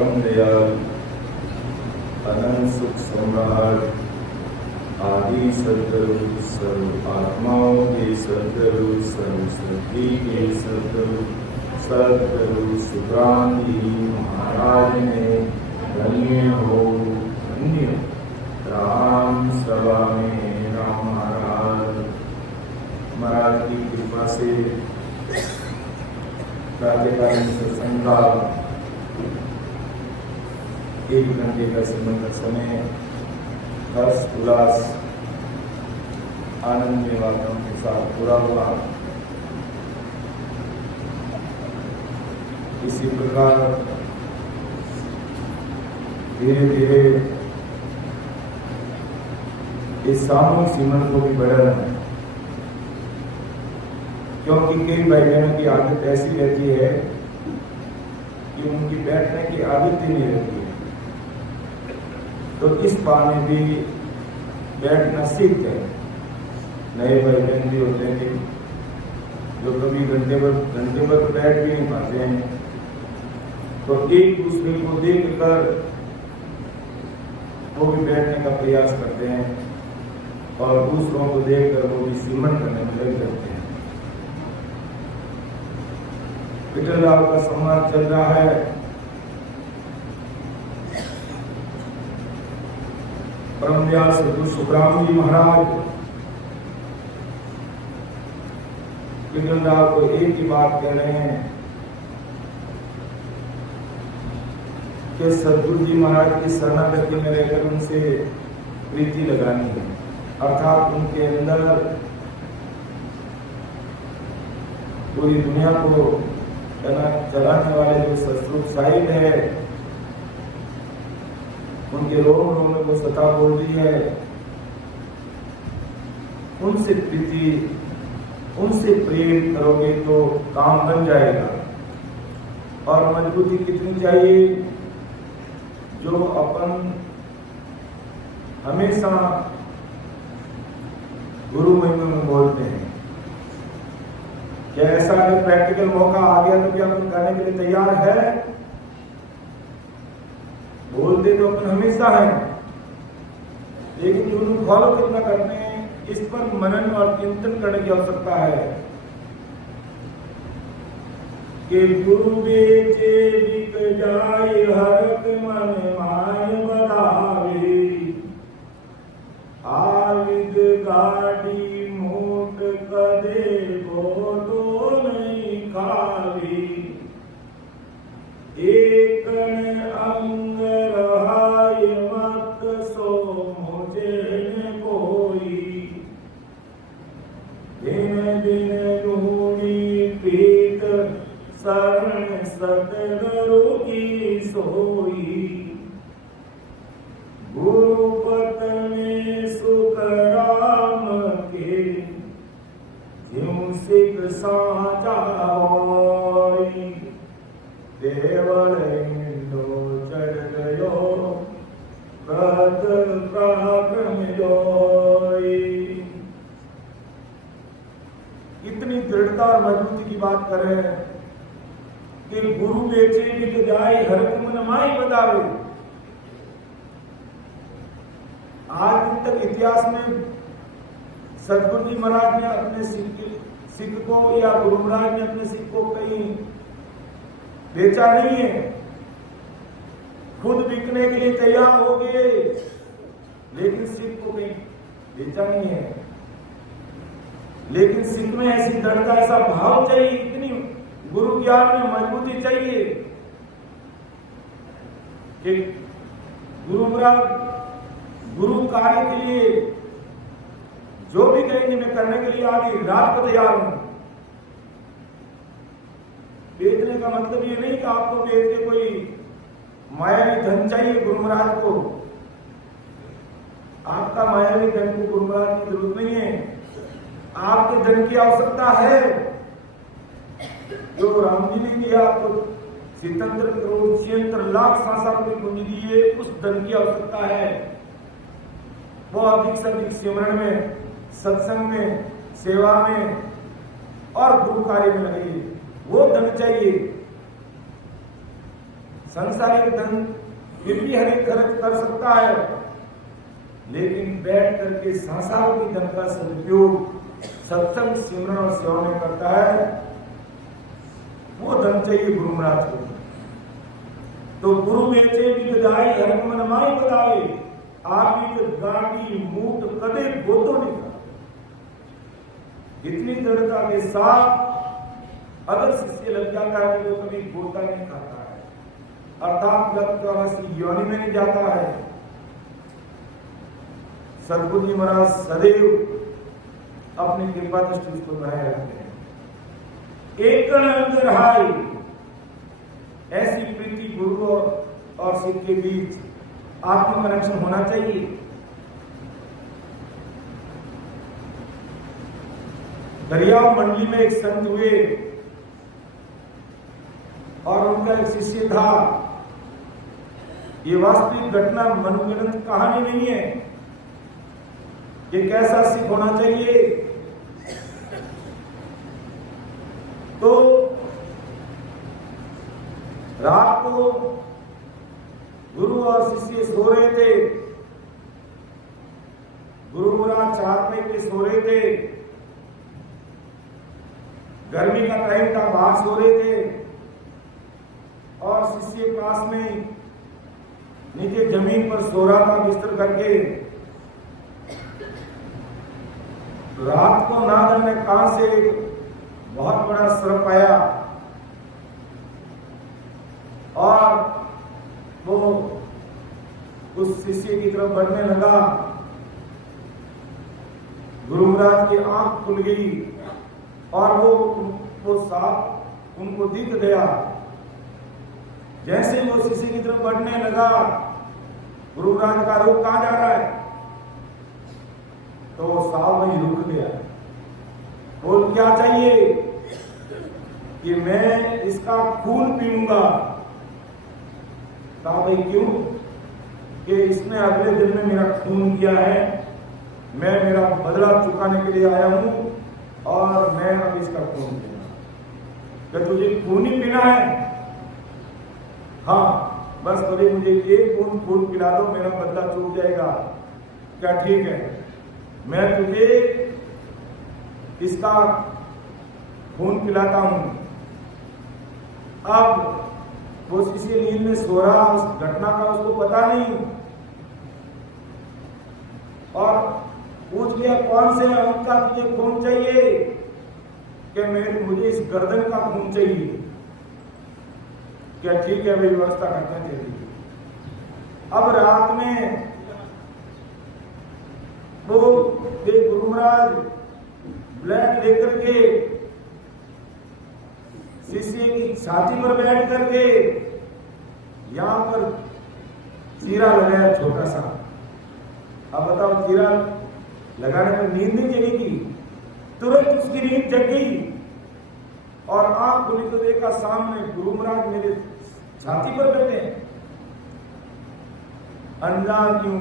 परम दयाल अनंत सुख सम्राट आदि सद्गुरु सर्व आत्माओं के सद्गुरु सर्व सृष्टि के सद्गुरु सद्गुरु सुखराम जी महाराज ने धन्य हो धन्य राम सभा में राम महाराज की कृपा से प्रातःकालीन सत्संग का 1 घंटे का समय हर्ष उल्लास आनंद वातावरण के साथ पूरा हुआ। इसी प्रकार धीरे धीरे इस सामूहिक सिमरन को भी बढ़ाना है, क्योंकि कई भाई बहनों की आदत ऐसी रहती है कि उनकी बैठने की आदत ही नहीं रहती है, तो इस बहाने भी बैठना सीखते हैं। नए भाई बहन भी होते हैं जो कभी घंटे भर बैठ भी नहीं पाते हैं, तो एक दूसरे को देखकर वो भी बैठने का प्रयास करते हैं और दूसरों को देखकर वो भी सिमरन करने में लग जाते हैं। विठल राव का संवाद चल रहा है। परम दयाल सद्गुरु सुखराम जी महाराज विठल राव को एक ही बात कह रहे हैं कि सद्गुरु जी महाराज की शरणागति में रहकर उनसे प्रीति लगानी है, अर्थात उनके अंदर पूरी दुनिया को चलाने वाले जो शत्रु साहिब है उनके रोम रोम को सता बोल दी है, उनसे प्रीति उनसे प्रेम करोगे तो काम बन जाएगा। और मजबूती कितनी चाहिए? जो अपन हमेशा गुरु महिमा में बोलते हैं, क्या ऐसा अगर प्रैक्टिकल मौका आ गया तो क्या अपन करने के लिए तैयार है? बोलते तो अपन हमेशा है, लेकिन जो फॉलो कितना करते हैं इस पर मनन और चिंतन करने की आवश्यकता है कि गुरु बेचे बिक जाए हरक मन माय बधावे, आविद गाड़ी मोट कदे बोलो नहीं खावी, एकण अंग रहाय मत सो मुझे न कोई, दिन दिन ढूंढी पीत शरण सतगुरु की सोई, गुरुपत में सुख राम के ज्यों सिख साचा होई, देवल इंदो चढ़ गयो प्रत पराक्रम जोई। इतनी दृढ़ता और मजबूती की बात कर रहे हैं कि गुरु बेचे बिक जाए हरक मन माई बदावे। आज तक इतिहास में सद्गुरु जी महाराज ने अपने सिख को या गुरु महाराज ने अपने सिख को कहीं बेचा नहीं है, खुद बिकने के लिए तैयार हो गए, लेकिन सिख को कहीं बेचा नहीं है। लेकिन सिख में ऐसी दृढ़ता, ऐसा भाव चाहिए, इतनी गुरु ज्ञान में मजबूती चाहिए कि गुरु महाराज गुरु कार्य के लिए जो भी कहेंगे मैं करने के लिए आगे रात को तैयार हूं। बेचने का मतलब ये नहीं कि आपको बेच के कोई मायावी धन चाहिए गुरु महाराज को। आपका मायावी धन को गुरु महाराज की जरूरत नहीं है, आपके धन की आवश्यकता है। जो राम जी ने दिया आपको 77 करोड़ 76 लाख सांसा रुपए पूंजी दिए, उस धन की आवश्यकता है। वो अधिक से अधिक सिमरन में, सत्संग में, सेवा में और गुरु कार्य में लगे, वो धन चाहिए। संसारिक धन फिर भी हर एक खर्च कर सकता है, लेकिन बैठ करके संसार की धन का सदुपयोग सत्संग, सिमरन और सेवा में करता है, वो धन चाहिए गुरु महाराज को। तो गुरु बेचे भी बजाए धर्म मन माई बजाए, आप गाड़ी मूट कदे गोतो नहीं था। इतनी दृढ़ता के साथ अगर शिष्य लग जाता है तो वो कभी गोता नहीं खाता है, अर्थात लग योनि में नहीं जाता है। सदगुरु जी महाराज सदैव अपनी कृपा दृष्टि उसको बनाए रखते हैं। एक अंतरहाई ऐसी प्रीति गुरु और शिष्य के बीच आत्म कनेक्शन होना चाहिए। दरियाव मंडली में एक संत हुए और उनका एक शिष्य था। ये वास्तविक घटना मनोगणित कहानी नहीं है, ये कैसा सिख होना चाहिए। तो रात को गुरु और शिष्य सो रहे थे, गुरु महाराज चारपाई पे सो रहे थे, गर्मी का टाइम था, बाहर सो रहे थे और शिष्य पास में नीचे जमीन पर सो रहा था बिस्तर करके। रात को ना जाने कहां से एक बहुत बड़ा सर्प आया और वो उस शिष्य की तरफ बढ़ने लगा। गुरु महाराज की आंख खुल गई और वो सांप उनको दिख गया। जैसे वो शिष्य की तरफ बढ़ने लगा, गुरु महाराज का रुख कहां जा रहा है, तो वो सांप वहीं रुक गया। बोल क्या चाहिए कि मैं इसका खून पीऊंगा। कहा भाई क्यों? कि इसने अगले दिन में मेरा खून किया है, मैं मेरा बदला चुकाने के लिए आया हूं और मैं अब इसका खून पीऊंगा। क्या तुझे खून ही पीना है? हाँ, बस कभी मुझे एक खून पिला दो, मेरा बदला चूक जाएगा। क्या ठीक है, मैं तुझे इसका खून पिलाता हूं। अब वो शिष्य नींद में सो रहा, उस घटना का उसको पता नहीं और पूछ लिया कौन से अंग का तुझे खून चाहिए? कि मुझे इस गर्दन का खून चाहिए। क्या ठीक है भाई, व्यवस्था करना चाहिए। अब रात में वो गुरु महाराज ब्लैक लेकर के शिष्य की छाती पर बैठ करके यहां पर चीरा लगाया छोटा सा। अब बताओ, चीरा लगाने पर नींद नहीं चलेगी, तुरंत उसकी नींद जग गई और आंख खुली तो देखा सामने गुरु महाराज मेरे छाती पर बैठे। अनजान क्यों,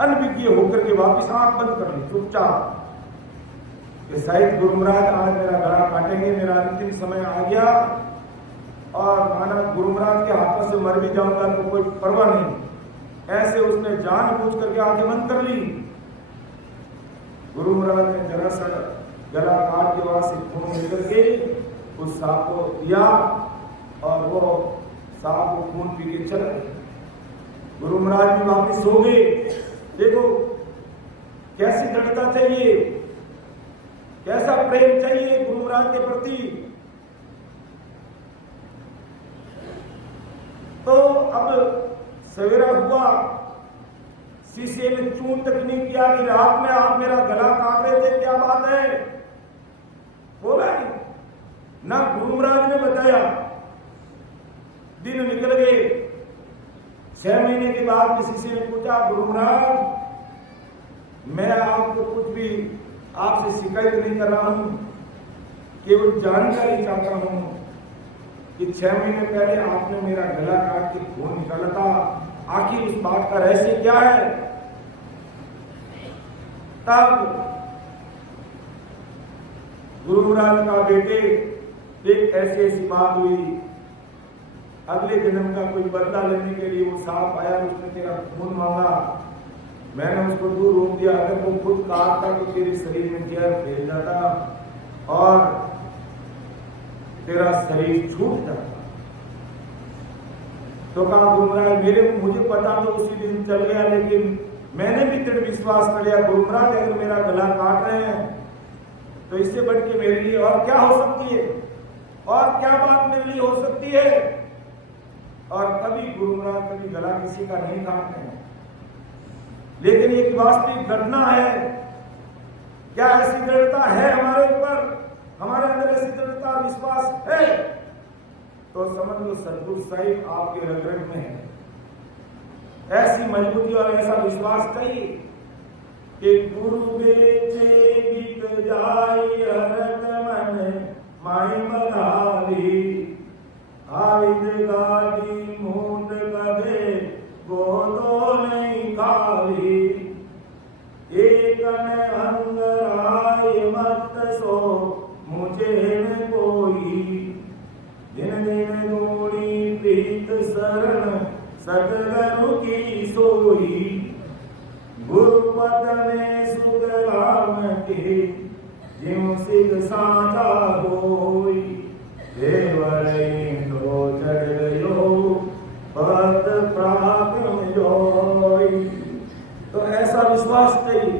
अनभिज्ञ होकर के वापिस आंख बंद कर ली चुपचाप कि शायद गुरु महाराज आज मेरा गला काटेंगे, मेरा अंतिम समय आ गया और माना गुरु महाराज के हाथों से मर भी जाऊंगा तो कोई परवाह नहीं। ऐसे उसने जानबूझ करके आंखें बंद कर ली। गुरु महाराज ने जरा सा गला काट के वहां से खून निकल के उस सांप को दिया और वो सांप को खून पी के चला। गुरु महाराज भी वापिस सो गए। देखो कैसी दृढ़ता चाहिए, कैसा प्रेम चाहिए गुरु महाराज के प्रति। तो अब सवेरा हुआ, शिष्य ने चूं तक नहीं किया कि रात में आप मेरा गला काट रहे थे, क्या बात है? बोला नहीं ना, गुरु महाराज ने बताया। दिन निकल गए। 6 महीने के बाद शिष्य ने पूछा, गुरु महाराज मैं आपको कुछ भी आपसे शिकायत नहीं कर रहा हूं, केवल जानकारी चाहता हूं कि 6 महीने पहले आपने मेरा गला काट के खून निकाला था, आखिर उस बात का रहस्य क्या है? तब गुरु महाराज का बेटे एक ऐसी बात हुई अगले जन्म का कोई बदला लेने के लिए वो सांप आया, उसने तेरा खून मांगा, मैंने उसको दूर रोक दिया। अगर वो खुद काटता तो तेरे शरीर में जहर फैल जाता और तेरा शरीर छूट जाता। तो कहा गुरु महाराज मुझे पता तो उसी दिन चल गया, लेकिन मैंने भी दृढ़ विश्वास कर लिया गुरु महाराज अगर मेरा गला काट रहे हैं तो इससे बढ़ के मेरे लिए और क्या हो सकती है, और क्या बात मेरे लिए हो सकती है। और कभी गुरु महाराज कभी गला किसी का नहीं काटते हैं, लेकिन एक वास्तविक घटना है। क्या ऐसी दृढ़ता है हमारे ऊपर, हमारे अंदर ऐसी दृढ़ता विश्वास है तो समझ लो सदगुरु साहिब आपके रग रग में है। ऐसी मजबूती और ऐसा विश्वास चाहिए कि गुरु बेचे बिक जाए हरत मन माई मधारी, आविद गाड़ी मूंद कदे गोदो नहीं खावी, एक अंगराय मत सो मुझे न कोई, दिन दिन दूरी प्रीत शरण सतगुरु की सोई, गुरुपद में सुख राम के जिम सिद्ध साचा होई, देवरे दो चढ़ो पद प्राप्त जोई। तो ऐसा विश्वास चाहिए।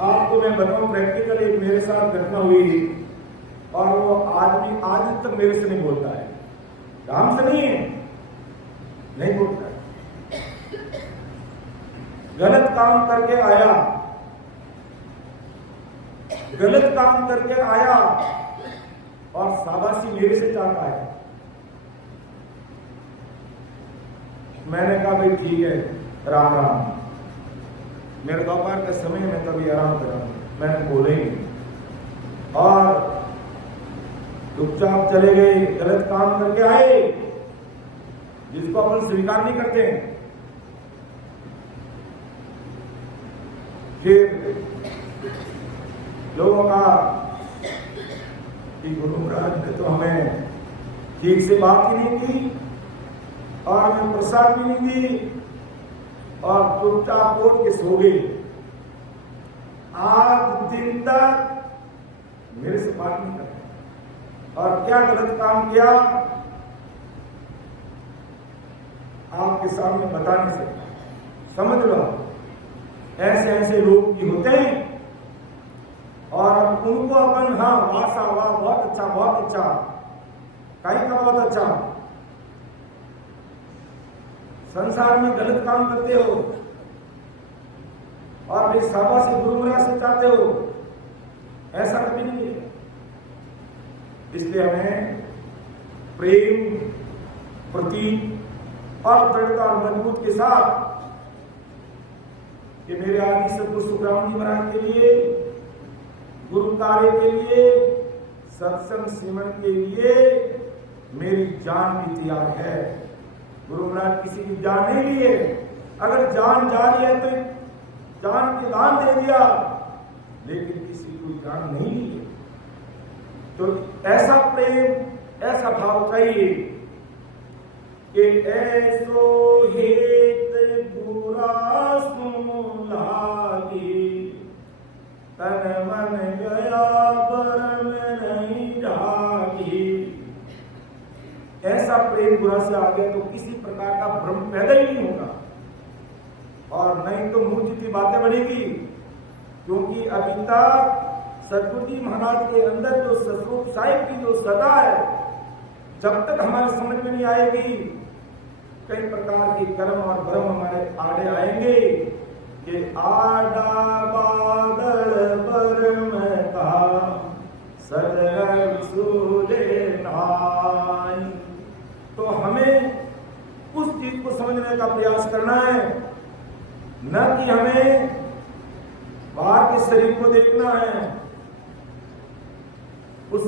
आपको मैं बताऊं प्रैक्टिकल एक मेरे साथ घटना हुई और वो आदमी आज तक मेरे से नहीं बोलता है, काम से नहीं है, नहीं बोलता है। गलत काम करके आया, गलत काम करके आया और शाबाशी मेरे से चाहता है। मैंने कहा भाई ठीक है, राम राम, मेरे दोपहर का समय में कभी आराम कर रहा हूं, मैंने बोले ही नहीं और चुपचाप चले गए। गलत काम करके आए जिसको अपन स्वीकार नहीं करते हैं। फिर लोगों का कि गुरु महाराज ने तो हमें ठीक से बात ही नहीं की और हमें प्रसाद भी नहीं दी और चुपचाप उठ के सो गए। आज दिन तक मेरे से बात नहीं करते और क्या गलत काम किया आपके सामने बता नहीं सकता। समझ लो ऐसे ऐसे लोग भी होते हैं और उनको अपन हाँ वाह वाह बहुत अच्छा कहीं का बहुत अच्छा, संसार में गलत काम करते हो और फिर शाबाशी गुरु महाराज से चाहते हो, ऐसा कभी नहीं है। इसलिए हमें प्रेम प्रति और दृढ़ता और मजबूत के साथ कि मेरे आदि सदगुरु सुखराम जी महाराज के लिए, गुरु कार्य के लिए, सत्संग सिमरन के लिए मेरी जान भी तैयार है। गुरु महाराज किसी की जान नहीं लिए, अगर जान जा रही है तो जान के दान दे दिया, लेकिन किसी को जान नहीं ली। तो ऐसा प्रेम ऐसा भाव चाहिए कि ऐसो हेत बुरा सुन लागी, तन मन गया बरम नहीं जागी। ऐसा प्रेम बुरा से आ गया तो किसी प्रकार का भ्रम पैदा ही नहीं होगा और नहीं तो मुंह जितनी बातें बढ़ेगी, क्योंकि अभी तक सदगुरु जी महाराज के अंदर जो सतरूप साहिब की जो सदा है, जब तक हमारे समझ में नहीं आएगी, कई प्रकार के कर्म और भ्रम हमारे आड़े आएंगे कि आडा बादल बरम का सदगुरु सूले नाई। तो हमें उस चीज को समझने का प्रयास करना है, न कि हमें बाहर के शरीर को देखना है। उस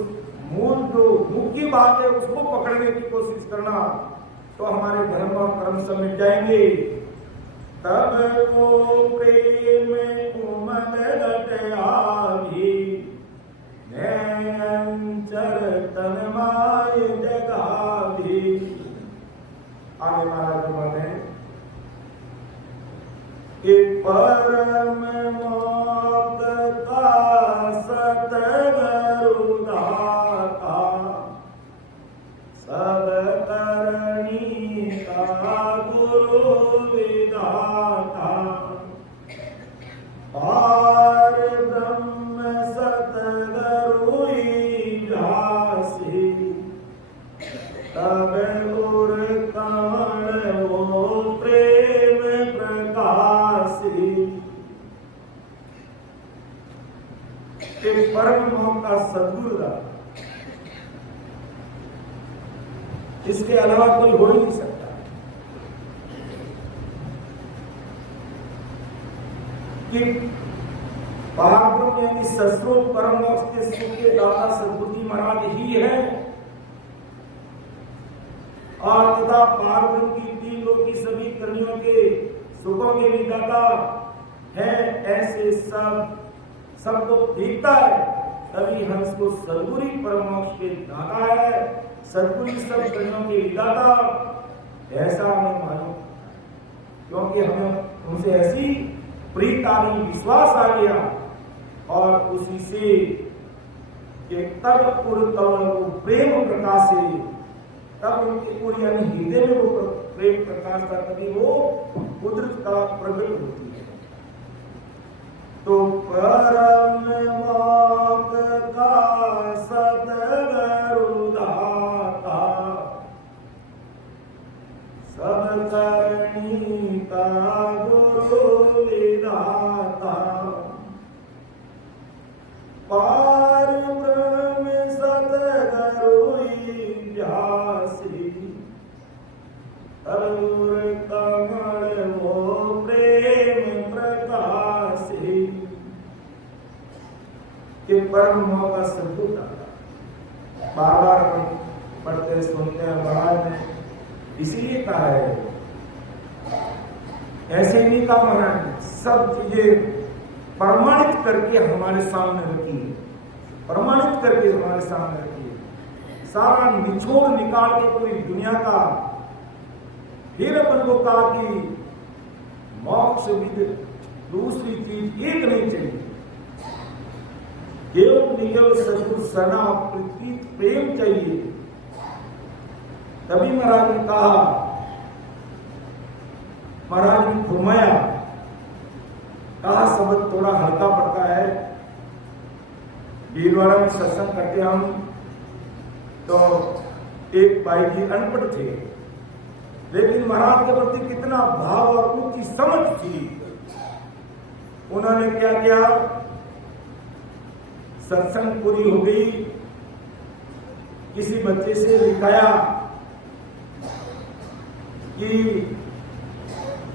मूल जो मुख्य बात है उसको पकड़ने की कोशिश करना, तो हमारे धर्म और कर्म सब मिट जाएंगे। तब वो प्रेम उमल लटयागी, नैन चर तन माय जगा कि परम मोह का सद्गुरु दाता, इसके अलावा कोई हो ही नहीं सकता। कि पारब्रह्म यानी सस्वरूप परम मोक्ष के सुख के दाता सद्गुरु जी महाराज ही है, और तथा पारब्रह्म की तीन लोक की सभी कर्मियों के सुखों के भी दाता है। ऐसे सब को देखता है, तभी हम इसको सद्गुरु परम मोक्ष के दाता है, सद्गुरु सब कर्मियों के विदाता, ऐसा हमें मालूम, क्योंकि हमें उनसे ऐसी प्रीत आ गई, विश्वास आ गया, और उसी से तब प्रेम प्रकाश से, तब उनके पूरी यानी हृदय में वो प्रेम प्रकाश का तभी वो कुदरत का प्रकट होती है। तो परम मोक्ष का सद्गुरु दाता, सब करनी का गुरु विधाता, पार ब्रह्म सद्गुरु जासी, तरुर कमल वो प्रेम प्रकाशी। कि परम मोह का सद्गुरु दाता, बार बार पढ़ते सुनते हैं, महाराज ने इसीलिए कहा है, ऐसे नहीं कहा महाराज ने, सब चीजें प्रमाणित करके हमारे सामने रखी है, प्रमाणित करके हमारे सामने रखी है, सारा निचोड़ निकाल के पूरी दुनिया का। फिर अपन को कहा कि मोक्ष विद दूसरी चीज एक नहीं चाहिए, केवल निकल सद्गुरु सना प्रेम चाहिए। तभी महाराज ने कहा, महाराज ने फरमाया, कहा शब्द थोड़ा हल्का पड़ता है, भीलवाड़ा में सत्संग करते हम, तो एक भाई जी अनपढ़ थे, लेकिन महाराज के प्रति कितना भाव और उनकी समझ थी। उन्होंने क्या किया, सत्संग पूरी हो गई, किसी बच्चे से लिखाया कि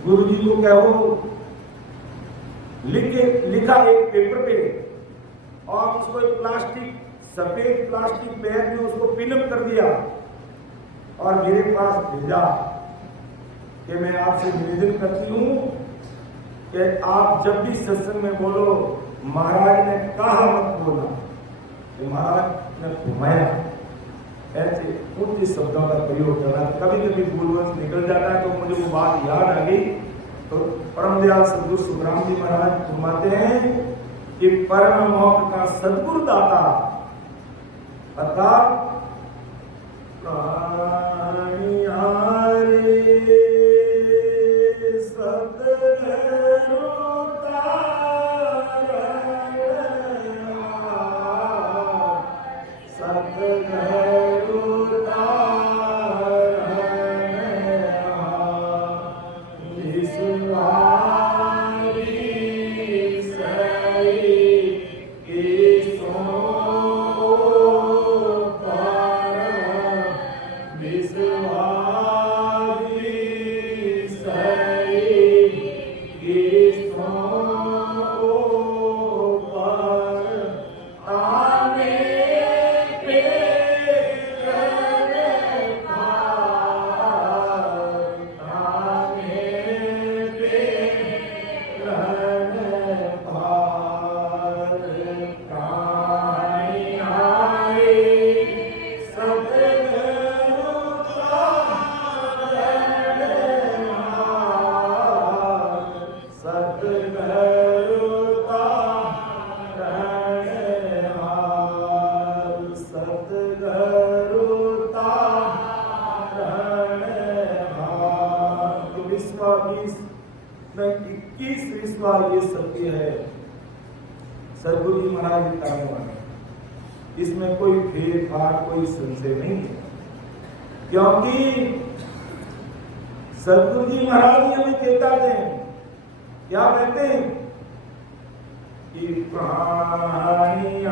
गुरुजी को कहो, लिखा एक पेपर पे, और उसको एक सफेद प्लास्टिक बैग में उसको पिनअप कर दिया, और मेरे पास भेजा कि मैं आपसे निवेदन करती हूं कि आप जब भी सत्संग में बोलो, महाराज ने कहा मत बोलना, कि महाराज ने घुमाया, ऐसे ऊंचे शब्दों का प्रयोग करना। कभी कभी भूलवश निकल जाता है, तो मुझे वो बात याद आ गई। तो परम दयाल सद्गुरु सुखराम जी महाराज फरमाते हैं कि परम मोक्ष का सद्गुरु दाता, अर्थात ये सत्य है, सद्गुरु जी महाराज बताने वाले, इसमें कोई फेरफार, कोई संशय नहीं है, क्योंकि सद्गुरु जी महाराज हमें कहते हैं, क्या कहते हैं कि प्राणी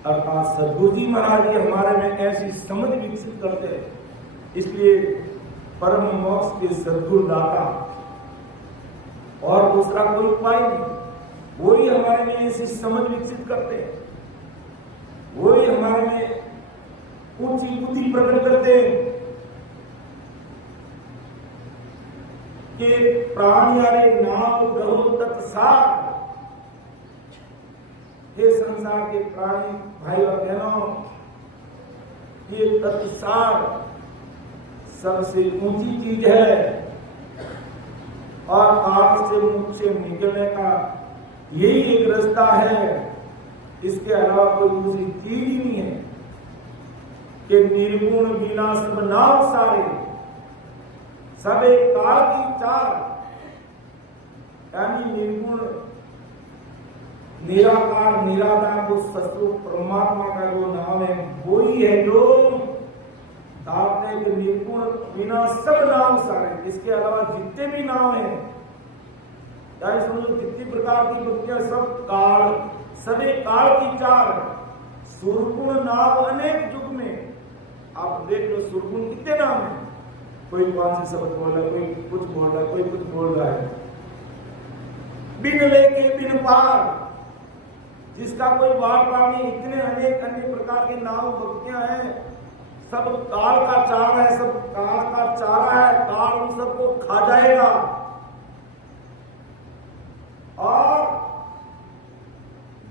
अर्थात सद्गुरु जी महाराज जी हमारे में ऐसी समझ विकसित करते हैं। इसलिए परम मोक्ष के सद्गुरु दाता और दूसरा कोई उपाय नहीं, वही हमारे में ऐसी समझ विकसित करते हैं, वही हमारे में ऊंची बुद्धि प्रकट करते हैं कि प्राणियारे नाम ग्रहो तत्सार। हे संसार के प्राणी भाई और बहनों, ये तत्सार सबसे ऊंची चीज है और आग से मुख से निकलने का यही एक रास्ता है। इसके अलावा कोई दूसरी चीज ही नहीं है कि निर्गुण बिना सब नाम सारे, सब एक काल की चार। यानी निर्गुण निराकार निराधार उस सत्य परमात्मा का जो नाम है वही है जो आपने निर्गुण बिना सब नाम सारे। इसके अलावा जितने भी नाम है, चाहे समझो जितनी प्रकार की भक्तियां, सब काल, सभी काल की चार। सुरगुण नाम अनेक युग में आप देख लो, सुरगुण कितने नाम है। कोई कौन से शब्द बोल रहा है, कोई कुछ बोल रहा है, कोई कुछ बोल रहा है। बिन लेके बिन पार, जिसका कोई बार पार नहीं। इतने अनेक अन्य प्रकार के नाम भक्तियां हैं, सब काल का चारा है, सब काल का चारा है। काल उन सबको खा जाएगा। और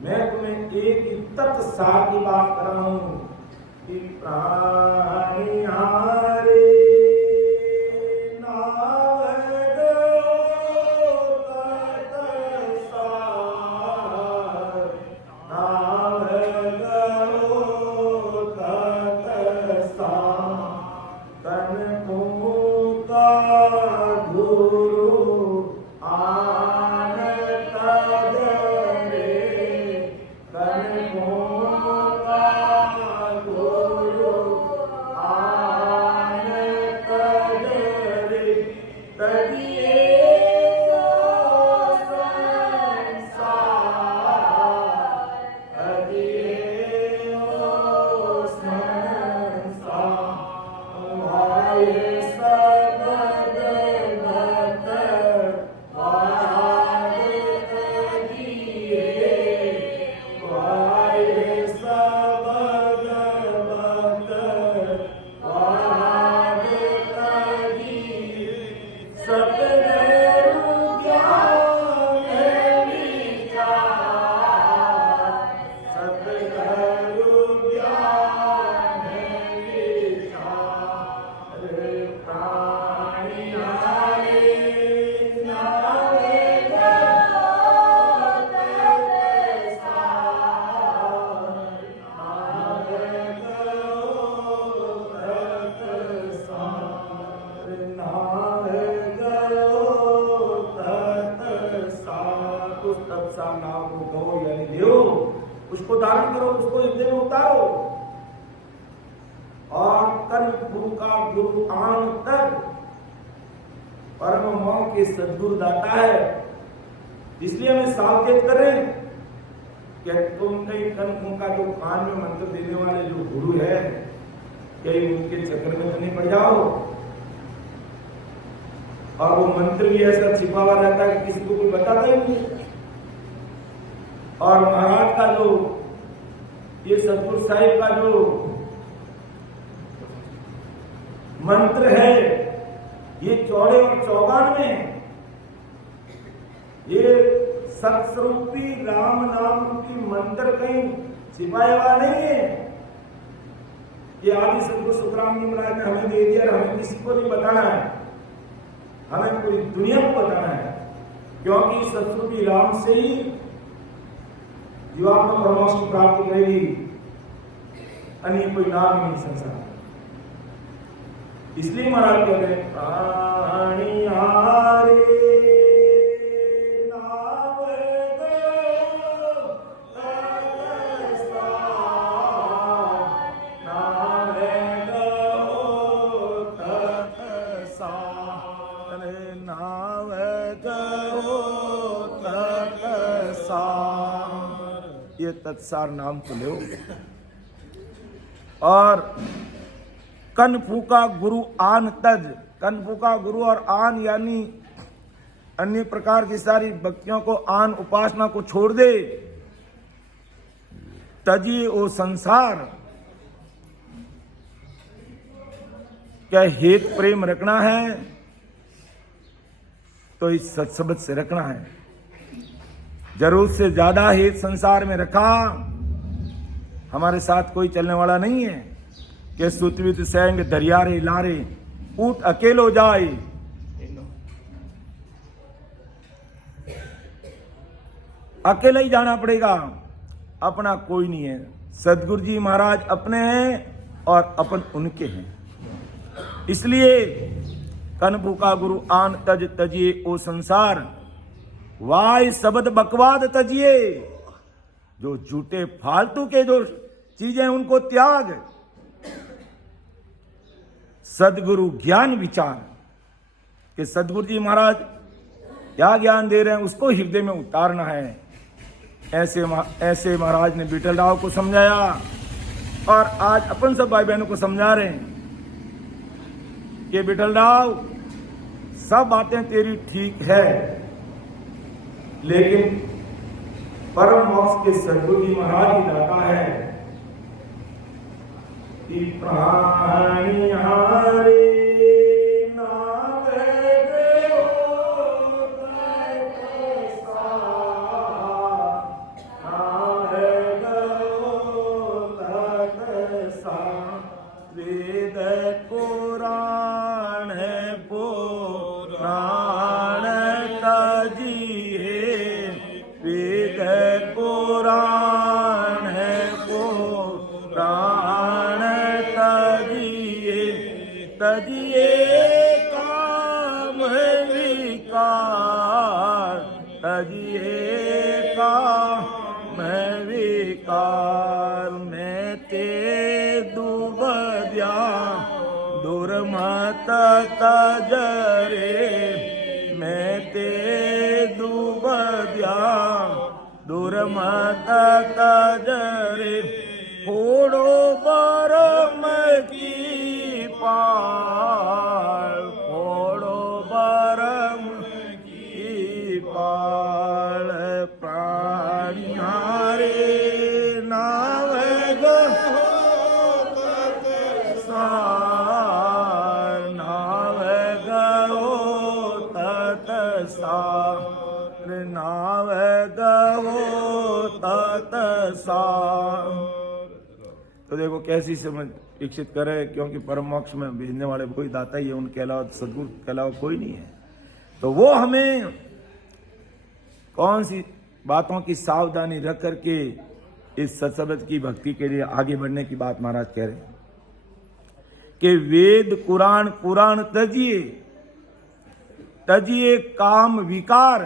मैं तुम्हें एक ही तत्सार की बात कर रहा हूं कि प्राणी हारे उसको धारण करो, उसको हृदय में उतारो। और तन गुरु का गुरु आन तक परम मोक्ष के सद्गुरु दाता है। इसलिए हमें सावचेत करें कि तुम कहीं कन का जो कान में मंत्र देने वाले जो गुरु है, कहीं उनके चक्कर में तो नहीं पड़ जाओ। और वो मंत्र भी ऐसा छिपा हुआ रहता है कि किसी को कोई बताता ही नहीं। और महाराज का जो ये सतगुरु साहिब का जो मंत्र है, ये चौड़े और चौगान में ये सत्स्वरूपी राम नाम रूपी मंत्र कहीं छिपाया हुआ नहीं है। ये आदि सतगुरु सुखराम जी महाराज ने हमें दे दिया, हमें किसी को नहीं बताना है, हमें पूरी दुनिया को बताना है। क्योंकि सत्स्वरूपी राम से ही जीवात्मा परमात्मा की प्राप्ति करेगी, अन्य कोई नाम ही नहीं संसार। इसलिए महाराज कहते हैं प्राणी हारे नाम ये तत्सार नाम को लो। और कन फूका गुरु आन तज, कन फूका गुरु और आन यानी अन्य प्रकार की सारी भक्तियों को, आन उपासना को छोड़ दे। तजिए ओ संसार, क्या हेत प्रेम रखना है तो इस सत्सबद से रखना है। जरूरत से ज्यादा हेत संसार में रखा, हमारे साथ कोई चलने वाला नहीं है। कि सुतवित सैंग दरियारे लारे, ऊट अकेलो जाए। अकेले ही जाना पड़ेगा, अपना कोई नहीं है। सदगुरु जी महाराज अपने हैं और अपन उनके हैं। इसलिए कनबू का गुरु आन तज तजिए ओ संसार, वाय शब्द बकवाद तजिए। जो झूठे फालतू के जो चीजें उनको त्याग, सदगुरु ज्ञान विचार। कि सदगुरु जी महाराज क्या ज्ञान दे रहे हैं उसको हृदय में उतारना है। ऐसे महाराज ने विठल राव को समझाया और आज अपन सब भाई बहनों को समझा रहे हैं कि विठल राव सब बातें तेरी ठीक है, लेकिन परम मोक्ष के सदगुरु जी महाराज की दाता है कि प्राणी हारे तजिए काम विकार, तजिए काम विकार। मैं ते दुबद्या दुर्मत तजरे, मैं ते दुबद्या दुर्मत तजरे। फोड़ो बरम की पाल, फोड़ो बरम की पाल। प्राणी हारे नाव सार, नाव गो तत्सार, नाव गो तत्सार। तो देखो कैसी समझ विकसित करे, क्योंकि परम मोक्ष में भेजने वाले कोई दाता ही है, उनके अलावा सदगुरु के अलावा कोई नहीं है। तो वो हमें कौन सी बातों की सावधानी रख करके इस सत्संग की भक्ति के लिए आगे बढ़ने की बात महाराज कह रहे हैं कि वेद कुरान पुराण तजिए, तजिए काम विकार।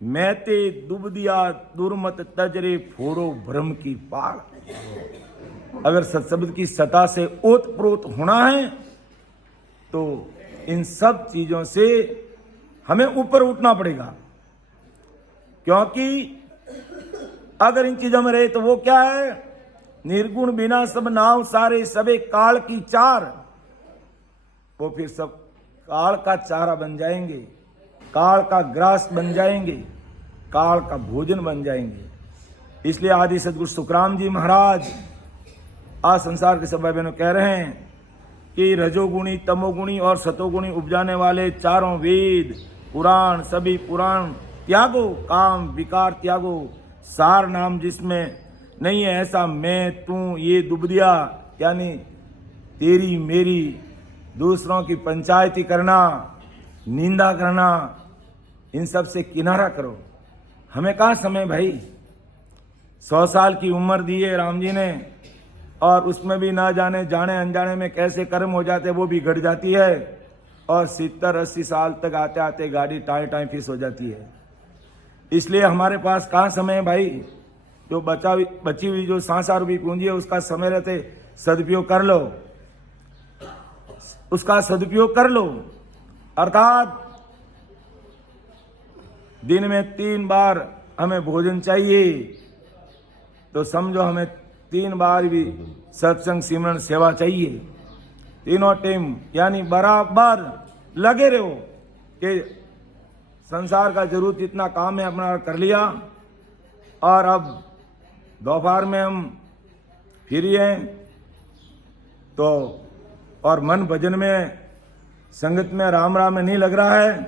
मैते दुबदिया दुर्मत तजरे, फोड़ो भ्रम की पाल। अगर सत्संग की सतह से ओतप्रोत होना है तो इन सब चीजों से हमें ऊपर उठना पड़ेगा, क्योंकि अगर इन चीजों में रहे तो वो क्या है, निर्गुण बिना सब नाव सारे सबे काल की चार। वो फिर सब काल का चारा बन जाएंगे, काल का ग्रास बन जाएंगे, काल का भोजन बन जाएंगे। इसलिए आदि सदगुरु सुखराम जी महाराज आज संसार के सब भाई बहनों कह रहे हैं कि रजोगुणी तमोगुणी और सतोगुणी उपजाने वाले चारों वेद पुराण, सभी पुराण त्यागो, काम विकार त्यागो। सार नाम जिसमें नहीं है ऐसा मैं तू ये दुबदिया, यानी तेरी मेरी दूसरों की पंचायती करना, निंदा करना, इन सब से किनारा करो। हमें कहाँ समय भाई, 100 साल की उम्र दी है राम जी ने, और उसमें भी ना जाने जाने अनजाने में कैसे कर्म हो जाते वो भी घट जाती है, और 70-80 साल तक आते आते गाड़ी टाई फिस हो जाती है। इसलिए हमारे पास कहाँ समय है भाई, जो बची हुई जो सांसार रूपी पूंजी है उसका समय रहते सदुपयोग कर लो, उसका सदुपयोग कर लो। अर्थात दिन में 3 बार हमें भोजन चाहिए, तो समझो हमें 3 बार भी सत्संग सिमरन सेवा चाहिए। तीनों टाइम यानी बराबर लगे रहो कि संसार का जरूरत इतना काम है अपना कर लिया, और अब दोपहर में हम फ्री हैं तो, और मन भजन में संगत में राम राम में नहीं लग रहा है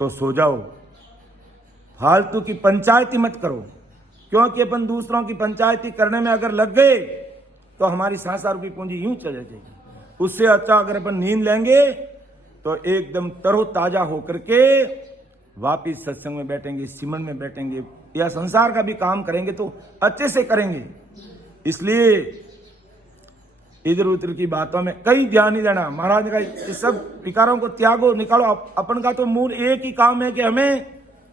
तो सो जाओ। फालतू की पंचायती मत करो, क्योंकि अपन दूसरों की पंचायती करने में अगर लग गए तो हमारी सांसार की पूंजी यूं चले जाएगी। उससे अच्छा अगर अपन नींद लेंगे तो एकदम तरोताजा होकर के वापिस सत्संग में बैठेंगे, सिमरन में बैठेंगे, या संसार का भी काम करेंगे तो अच्छे से करेंगे। इसलिए इधर उधर की बातों में कहीं ध्यान नहीं देना। महाराज ने कहा इस सब विकारों को त्यागो, निकालो। अपन का तो मूल एक ही काम है कि हमें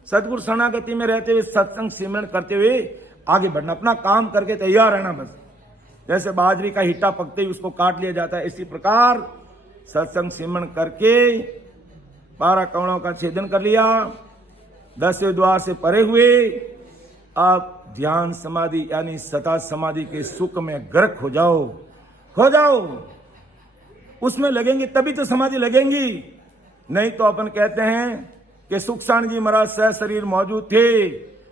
सदगुरु शरणागति में रहते हुए सत्संग सिमरन करते हुए आगे बढ़ना, अपना काम करके तैयार रहना। बस जैसे बाजरी का हिट्टा पकते ही उसको काट लिया जाता है, इसी प्रकार सत्संग सिमरन करके 12 कवणों का छेदन कर लिया, 10वें द्वार से परे हुए आप ध्यान समाधि यानी सता समाधि के सुख में गर्क हो जाओ, हो जाओ। उसमें लगेंगे तभी तो समाधि लगेंगी, नहीं तो अपन कहते हैं कि सुखसाण जी महाराज सह शरीर मौजूद थे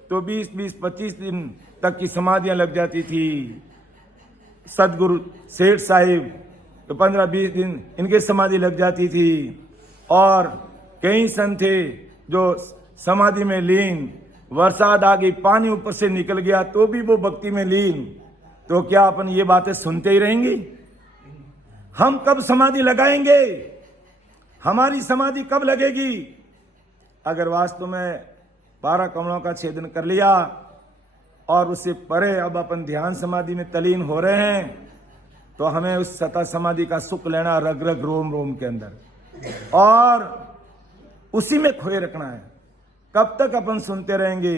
तो 20-25 दिन तक की समाधियां लग जाती थी। सदगुरु सेठ साहिब तो 15-20 दिन इनके समाधि लग जाती थी, और कई संत थे जो समाधि में लीन, बरसात आ गई पानी ऊपर से निकल गया तो भी वो भक्ति में लीन। तो क्या अपन ये बातें सुनते ही रहेंगे? हम कब समाधि लगाएंगे? हमारी समाधि कब लगेगी? अगर वास्तव में 12 कमलों का छेदन कर लिया और उससे परे अब अपन ध्यान समाधि में तलीन हो रहे हैं तो हमें उस सता समाधि का सुख लेना रग रग रोम रोम के अंदर, और उसी में खोए रखना है। कब तक अपन सुनते रहेंगे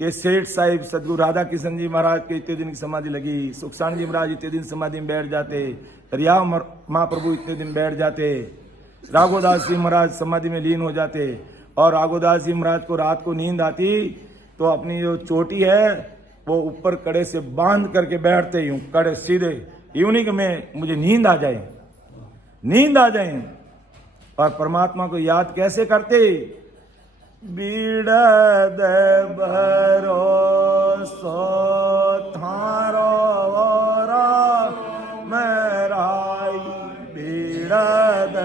कि सेठ साहिब सदगुरु राधा किशन जी महाराज के इतने दिन की समाधि लगी, सुखसाण जी महाराज इतने दिन समाधि में बैठ जाते, रिया महाप्रभु इतने दिन बैठ जाते, राघोदास जी महाराज समाधि में लीन हो जाते, और राघोदास जी महाराज को रात को नींद आती तो अपनी जो चोटी है वो ऊपर कड़े से बांध करके बैठते, यूं कड़े सीधे, यूं नहीं कि मैं मुझे नींद आ जाए, नींद आ जाए। और परमात्मा को याद कैसे करते? बीड़द भरोसो थारो मेराई, बीड़द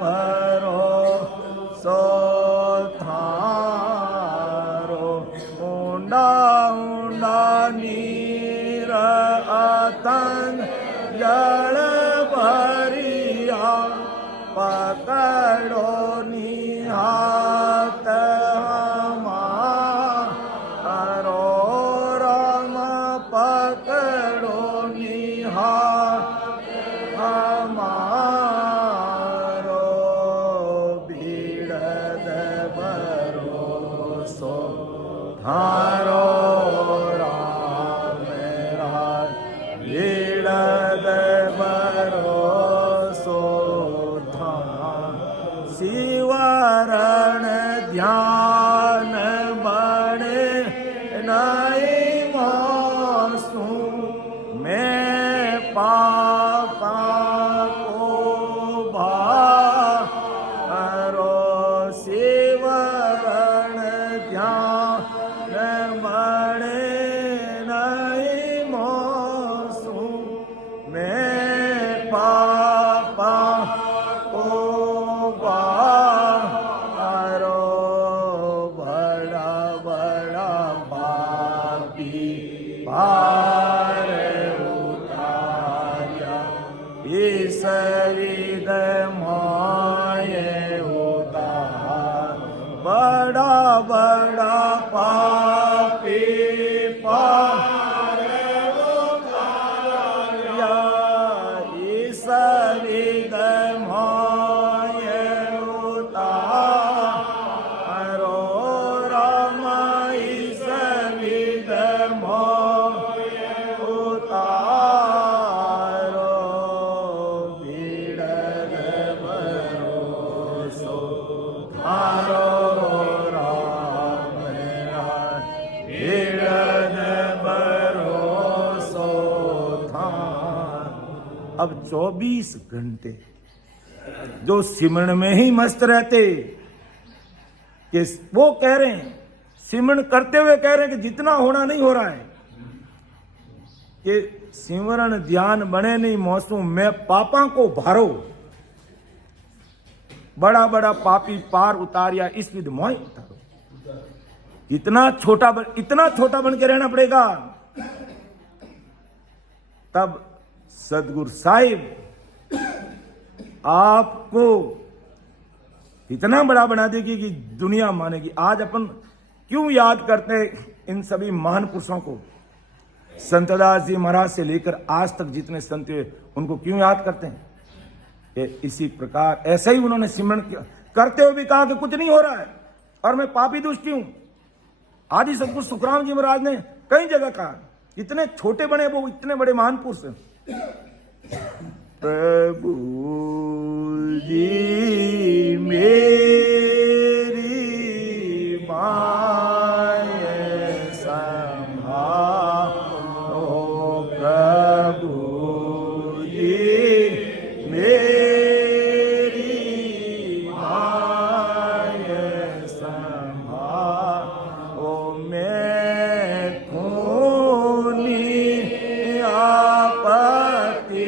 भरोसो थारो, ऊंडा ऊंडा नीर आतंग जल भरिया, पकड़ो निहात हमारो राम, पकड़ो निहात हमारो, बीड़द भरोसो थारो राम राज, बीड़द भरोसो शिवरण ध्यान बड़े नहीं मासू, मैं पापा को भारो, शिवरण ध्यान बड़े नहीं मासू, मैं पापा को भार उतारा, ईसरिद माये उतार, बड़ा बड़ा पापी पार उतारा, ईसरिद माये उतारो, राम ईसरिद माये अब 24 घंटे जो सिमरन में ही मस्त रहते, कि वो कह रहे हैं, सिमरन करते हुए कह रहे हैं कि जितना होना नहीं हो रहा है, कि सिमरन ध्यान बने नहीं मौसम में पापा को भारो, बड़ा बड़ा पापी पार उतारिया इस विध मोय उतारो। इतना छोटा बन के रहना पड़ेगा, तब सदगुरु साहिब आपको इतना बड़ा बना देगी कि दुनिया मानेगी। आज अपन क्यों याद करते हैं इन सभी महान पुरुषों को? संतदास जी महाराज से लेकर आज तक जितने संत हुए उनको क्यों याद करते हैं? कि इसी प्रकार ऐसा ही उन्होंने सिमरन करते हुए भी कहा कि कुछ नहीं हो रहा है और मैं पापी दुष्टी हूं। आदि सदगुरु सुखराम जी महाराज ने कई जगह कहा, इतने छोटे बने वो इतने बड़े महान पुरुष हैं। प्रभु जी मेरी माय संभालो, प्रभु जी मेरी माय संभालो, मैं खूनी आपत्ति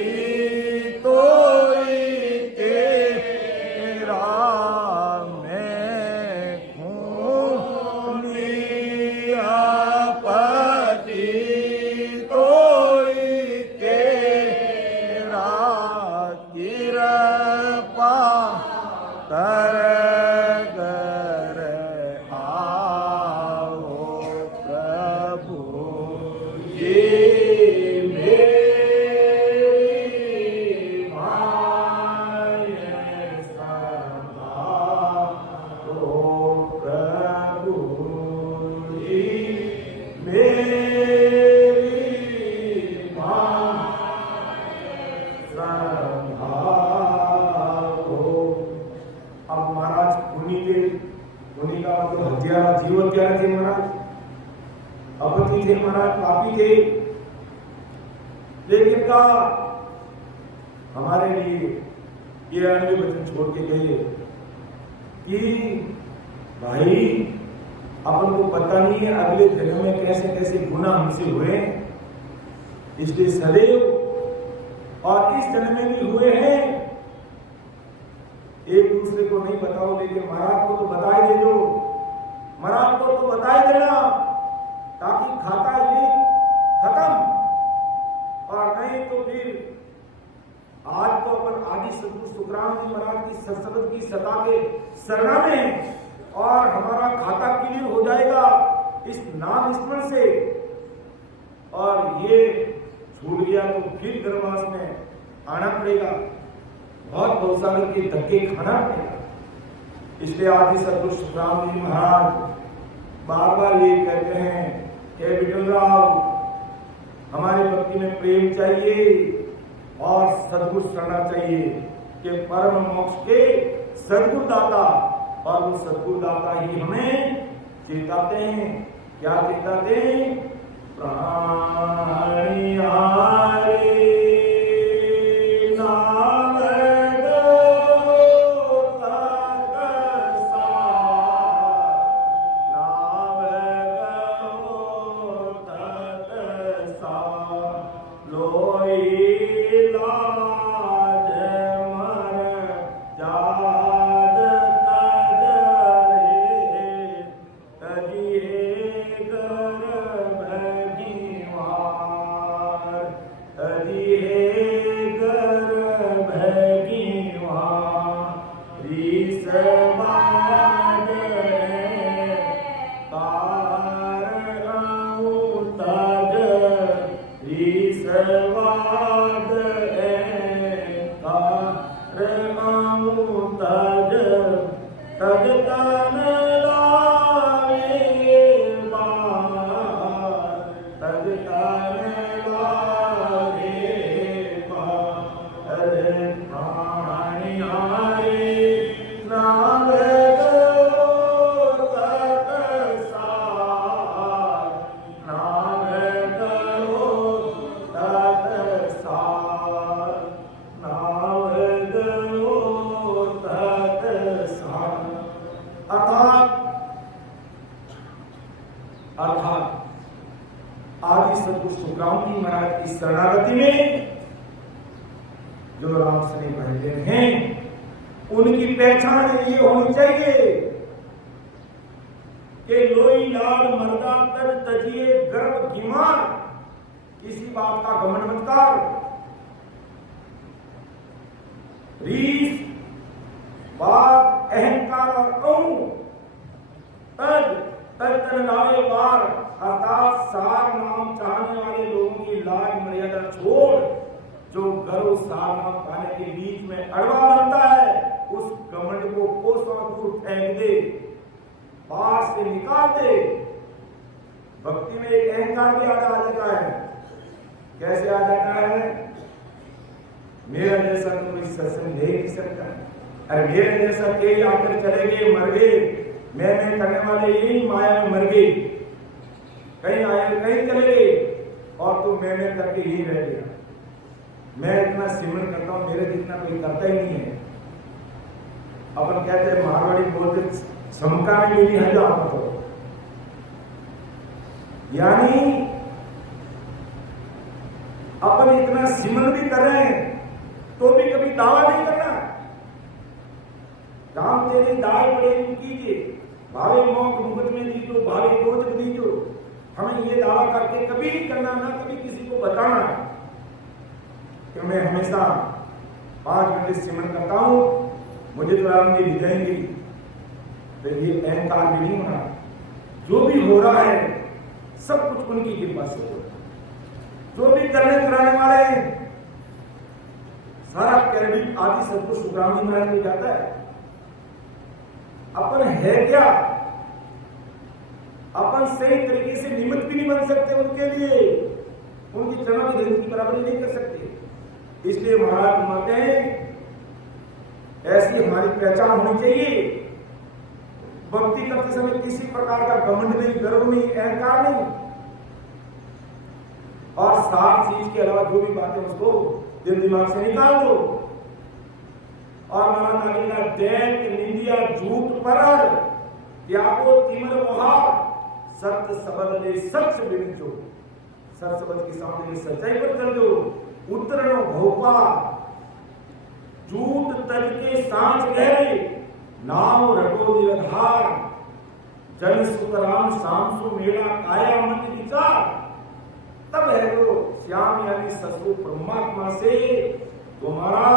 थे महाराज, पापी थे, लेकिन का हमारे लिए ये अन्य वचन छोड़ के गए कि भाई अपन को पता नहीं है अगले जन्म में कैसे कैसे गुनाह हमसे हुए, इसलिए सदैव और इस जन्म में भी हुए हैं, एक दूसरे को नहीं बताओ, लेकिन महाराज को तो बताए दे दो, महाराज को तो बताए देना, ताकि खाता ये खत्म। और नहीं तो फिर आज तो अपन आदि सदगुरु सुखराम जी महाराज की सरस्वत की सता के शरणा में और हमारा खाता क्लियर हो जाएगा इस नाम स्मरण से, और ये छूट गया तो फिर गर्भवास में आना पड़ेगा, बहुत सारे के धक्के खाना पड़ेगा। इसलिए आदि सदगुरु सुखराम जी महाराज बार बार ये कहते हैं कि विठलराव हमारी भक्ति में प्रेम चाहिए और सदगुरु शरणा चाहिए, कि परम मोक्ष के सदगुरु दाता, और वो सदगुरु दाता ही हमें चेताते हैं। क्या चेताते हैं? प्राणियारे सुखराम जी महाराज की शरणागति में जो राम श्री बहते हैं उनकी पहचान ये होनी चाहिए कि लोई लाल मर्दा तर तजिए गर्भ गिमार, किसी बात का घमंड मत कर। रीस बात अहंकार और तन लावे पार, अर्थात सार नाम चाहने वाले लोगों की लाज मर्यादा छोड़ जो गर्व सार नाम पाने के बीच में अड़वा बनता है उस घमंड को कोसों दूर फेंक दे, पास से निकाल दे। भक्ति में एक अहंकार भी आ जाता है। कैसे आ जाता है? मेरा जैसा तो कोई सत्संग ले नहीं सकता, अरे मेरे जैसा कई आकर चले गए मर गए, मैं करने वाले यही माया में मर गए, कहीं आए कहीं चले गए और तू मैं करके यही रह गया। मैं इतना सिमरन करता हूं, मेरे जितना कोई करता ही नहीं है। अपन कहते हैं मारवाड़ी बोलते समका में मिली है आपको, यानी अपन इतना सिमरन भी कर रहे हैं तो भी कभी दावा नहीं करना। राम तेरी दाल बड़े कीजिए, भावे मौक मुगत में दीजो, भावे गोद में दीजो। हमें ये दावा करके कभी नहीं करना, ना कभी किसी को बताना कि मैं हमेशा 5 घंटे सिमरन करता हूं, मुझे तो राम जी रिझाएंगे। तो ये अहंकार भी नहीं होना। जो भी हो रहा है सब कुछ उनकी कृपा से हो, जो भी करने कराने वाले हैं सारा क्रेडिट आदि सब कुछ सुखराम जी महाराज को जाता है। अपन है क्या? अपन सही तरीके से निमित्त भी नहीं बन सकते उनके लिए, उनकी चरणों की धरती की बराबरी नहीं कर सकते। इसलिए महाराज मानते हैं ऐसी हमारी पहचान होनी चाहिए। भक्ति करते समय किसी प्रकार का घमंड नहीं, गर्व नहीं, अहंकार नहीं, और सात चीज के अलावा जो भी बातें उसको दिल दिमाग से निकाल दो। और माना नागरिका दैत निंदिया झूठ पर त्यागो तिमर मोहार, सत्य शब्द ले सच बिंचो, सत्य शब्द के सामने सच्चाई पर चल दो। उतरणो भोपा झूठ तज के सांच गहरे, नाम रटो निराधार, जन सुतराम शामसु मेरा काया मन विचार। तब है तो श्याम यानी ससु परमात्मा से तुम्हारा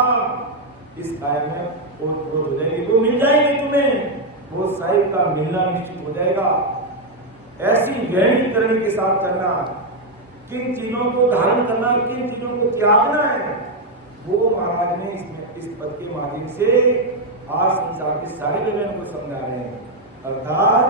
इस काया में ओत हो जाएगी, वो मिल जाएगी तुम्हें, वो साहिब का मिलना निश्चित हो जाएगा। ऐसी गहरी करने के साथ करना, किन चीजों को धारण करना, किन चीजों को त्यागना है, वो महाराज ने इस पद के माध्यम से आज संसार के सारे जगह को समझा रहे हैं। अर्थात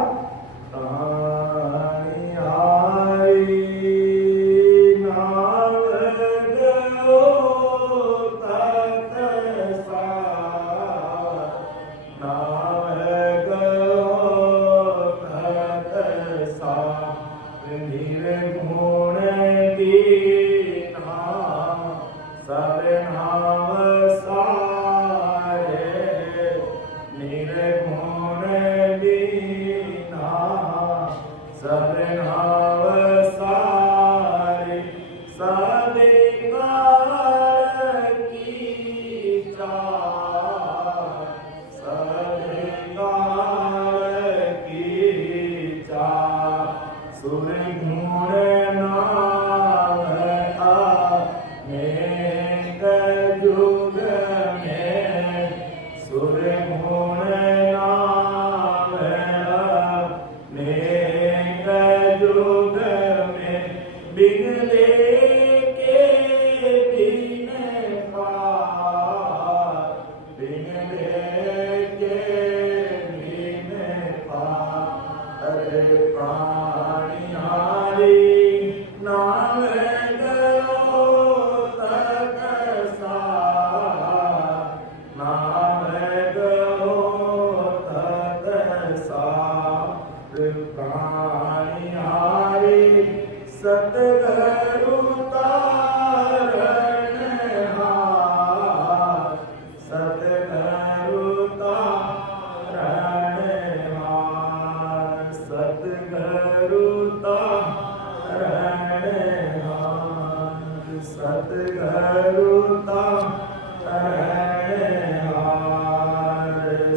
सतगरुता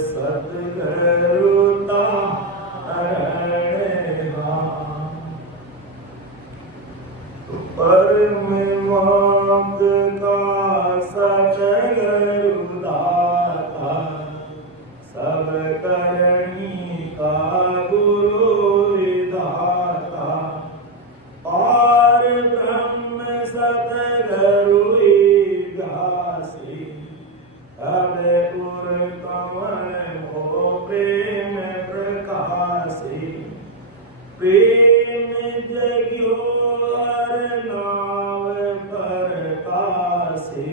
सतगरुता परम वांग का सतगरुदाता सब करणी का गुरु विधाता और ब्रह्म सतगरु व्यासी अब उर कमल हो प्रेम प्रकाशी प्रेम जग्यो हर नाम प्रकाशी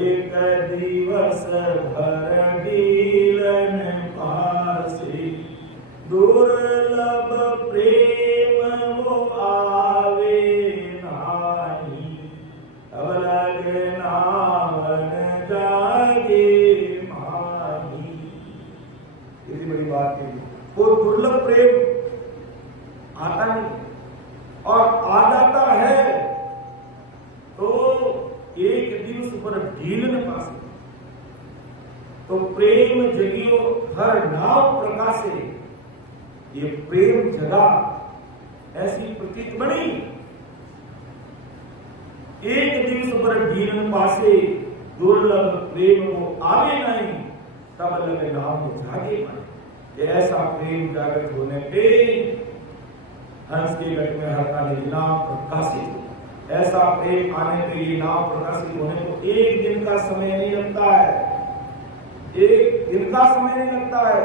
एक दिवस भर दीलन पासी दुर्लभ प्रेम वो आवे नाही अब लगे नावन जागे माही। इतनी बड़ी बात है, वो दुर्लभ प्रेम आता नहीं और आ जाता है तो एक दिवस पर ढीलन पासे तो प्रेम जगियो हर नाव प्रकाशे। ये प्रेम जगा ऐसी प्रतीत बनी एक दिवस पर ढीलन पासे दुर्लभ प्रेम को आवे नहीं तब लगे नाम में जागे माने। ऐसा प्रेम जागृत होने पे हंस के गट में हर का नाम प्रकाशित, ऐसा प्रेम आने पे ये नाम प्रकाशित होने को एक दिन का समय नहीं लगता है, एक दिन का समय नहीं लगता है,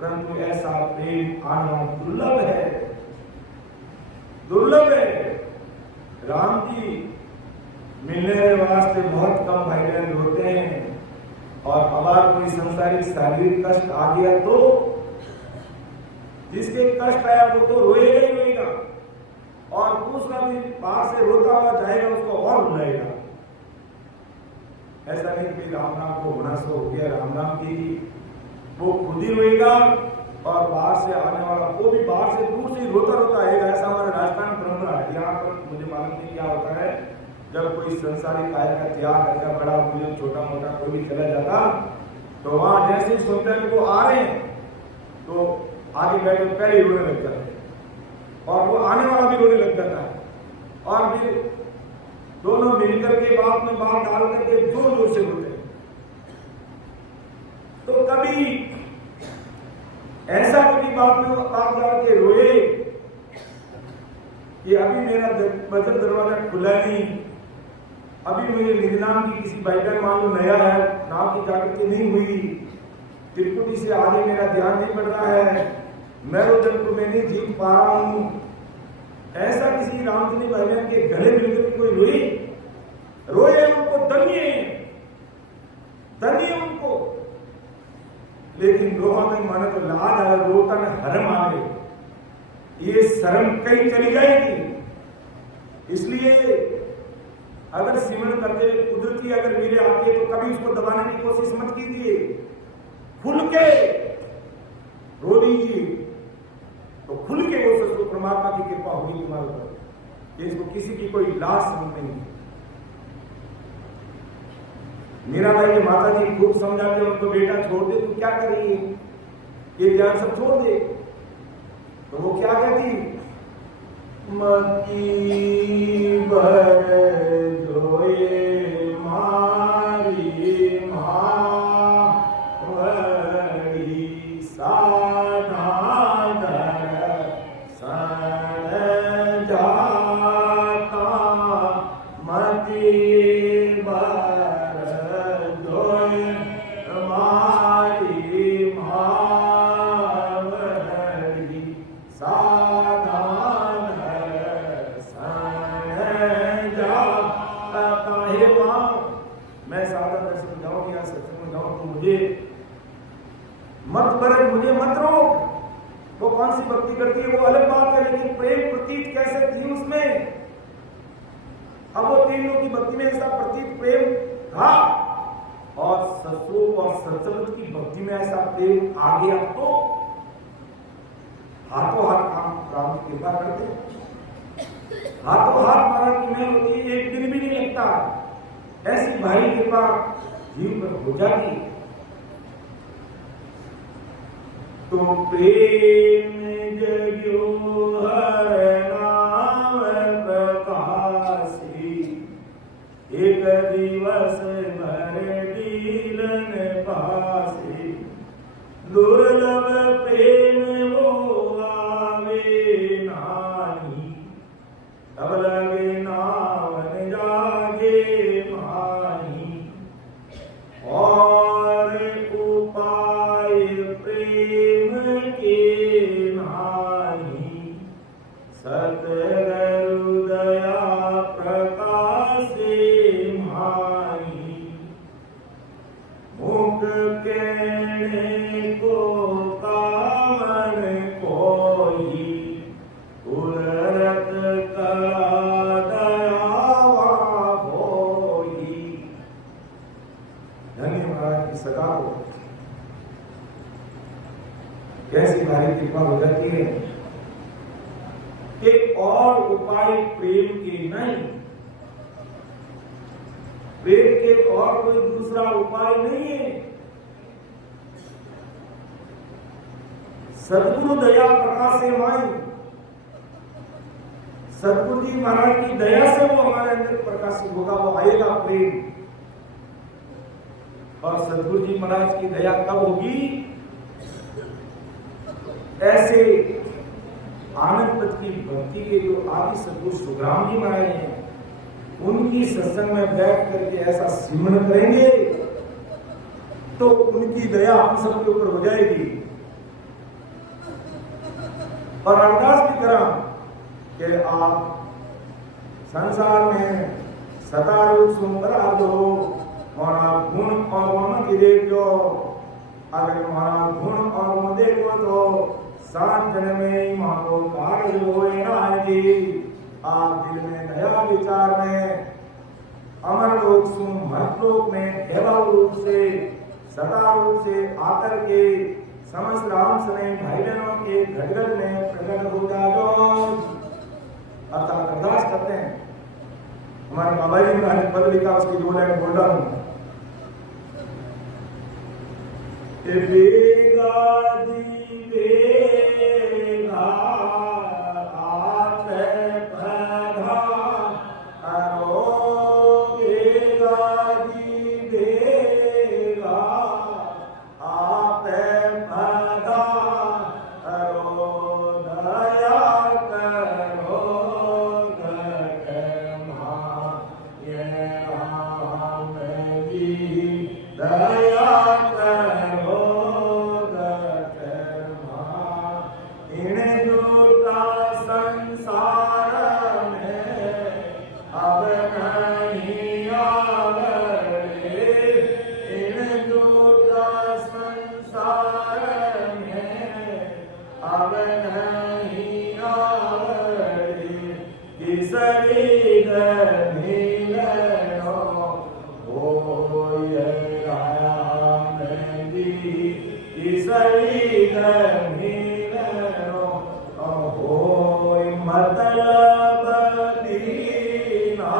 परंतु ऐसा प्रेम आना दुर्लभ है, दुर्लभ है। राम जी मिलने के वास्ते बहुत कम भाई बहन होते हैं और अगर कोई संसारिक शारीरिक कष्ट आ गया तो जिसके कष्ट आया वो तो रोएगा ही रोएगा और दूसरा भी बाहर से रोता हुआ जाएगा उसको और रुलाएगा। ऐसा नहीं कि राम नाम को होना सो हो गया, राम नाम की वो खुद ही रोएगा और बाहर से आने वाला वो भी बाहर से दूर से ही रोता रोता आएगा। ऐसा हमारे राजस्थान परंपरा है। यहाँ पर मुझे मालूम नहीं क्या होता है, जब कोई संसारिक काय का त्याग करता बड़ा बुजुर्ग छोटा मोटा कोई भी चला जाता तो वहां जैसे ही सुनते हैं वो आ रहे हैं तो आगे बैठे पहले ही रोने लग जाते हैं और वो आने वाला भी रोने लग जाता है और फिर दोनों मिलकर के बात में बात डाल करके जोर जोर से रोते हैं। तो कभी ऐसा कभी बात में बात डाल के रोए कि अभी मेरा बजट दरवाजा खुला नहीं, अभी मुझे निज नाम की किसी बाइकर मान लो नया है, नाम की जागृति नहीं हुई, त्रिपुटी से आगे मेरा ध्यान नहीं बढ़ रहा है, मैं वो जब को मैं नहीं जीत पा रहा हूं। ऐसा किसी रामचंद्र भाई बहन के गले मिलकर कोई रोई रोए उनको दनिए दनिए उनको, लेकिन रोहा में माने तो लाज आए, रोता में हरम आए, ये शर्म कहीं चली जाएगी। इसलिए अगर सिमरन करते कुदरती अगर वीरे आती है तो कभी उसको दबाने की कोशिश मत कीजिए, खुल के रो लीजिए तो खुल के वो सच परमात्मा की कृपा होगी तुम्हारे ऊपर। इसको किसी की कोई लाश समझ नहीं है। मीरा भाई के माता जी खूब समझाते उनको, बेटा छोड़ दे, तू क्या करेगी, ये ध्यान सब छोड़ दे। तो वो क्या कहती, मती भर जोए मारी मावड़ी साधा सन जाता, मती भर जोए मारी मावड़ी साधा मैं सादा दर्शन जाऊं या सत्संग जाऊं तो मुझे मत बरक, मुझे मत रोक। वो कौन सी भक्ति करती है वो अलग बात है, लेकिन प्रेम प्रतीत कैसे थी उसमें। अब वो तीनों की भक्ति में ऐसा प्रतीत प्रेम था और सत्संग और सत्संग की भक्ति में ऐसा प्रेम आ गया तो हाथों हाथ काम राम की कृपा करते, हाथों हाथ महाराज की मेहर होती है। एक दिन मिलता, ऐसी भारी कृपा जीव पर हो जाती। तो प्रेम जग्यो हर नाम प्रकाशी, एक दिवस भर डीलन पासी, दुर्लभ प्रेम वो आवे नानी, तब लगे नावन जागे माही। और उपाय प्रेम के नानी, सतगुरु दया प्रकाशे माही। मुख कहने को कामन कोई, उलरत कला दयावा होई। धन्य महाराज की सदा हो। कैसी भारी कृपा हो जाती है कि और उपाय प्रेम के नहीं, प्रेम के और कोई दूसरा उपाय नहीं है। सदगुरु दया प्रकाश से माई, सदगुरु जी महाराज की दया से वो हमारे अंदर प्रकाशित होगा, वो आएगा प्रेम। और सदगुरु जी महाराज की दया कब होगी? ऐसे आनंद पद की भक्ति के जो आदि सदगुरु सुखराम जी महाराज हैं, उनकी सत्संग में बैठ करके ऐसा सिमरन करेंगे तो उनकी दया हम सबके ऊपर हो जाएगी। और अरदास भी करा कि आप संसार में सदा रूप सुंदर दो, हमारा गुण और गुण की देखो, अगर हमारा गुण और गुण देखो तो 7 जन्म में मानो कार्य होए ना जी। आप दिल में दया विचार में अमर लोक सुन मत लोक में एवं रूप से सदा रूप से आकर के समस्त राम सने भाई बहनों के घर घर में प्रकट हो जाओ। अर्थात अरदास करते हैं। हमारे बाबा जी ने पद लिखा, उसकी 2 लाइन बोल रहा हूं। बेगा जी बेगा आप प्रधा करो, बेगा जी बेगा आप प्रधा करो, दया करो घटमा ये राम जी, दया करो घटमा। इन झूठा संसार में अब नहीं आवरे, इन झूठा संसार में अब नहीं आवरे। किसरी मिलनो हो ये राम जी, किसरी मिलनो हो मतलब दीना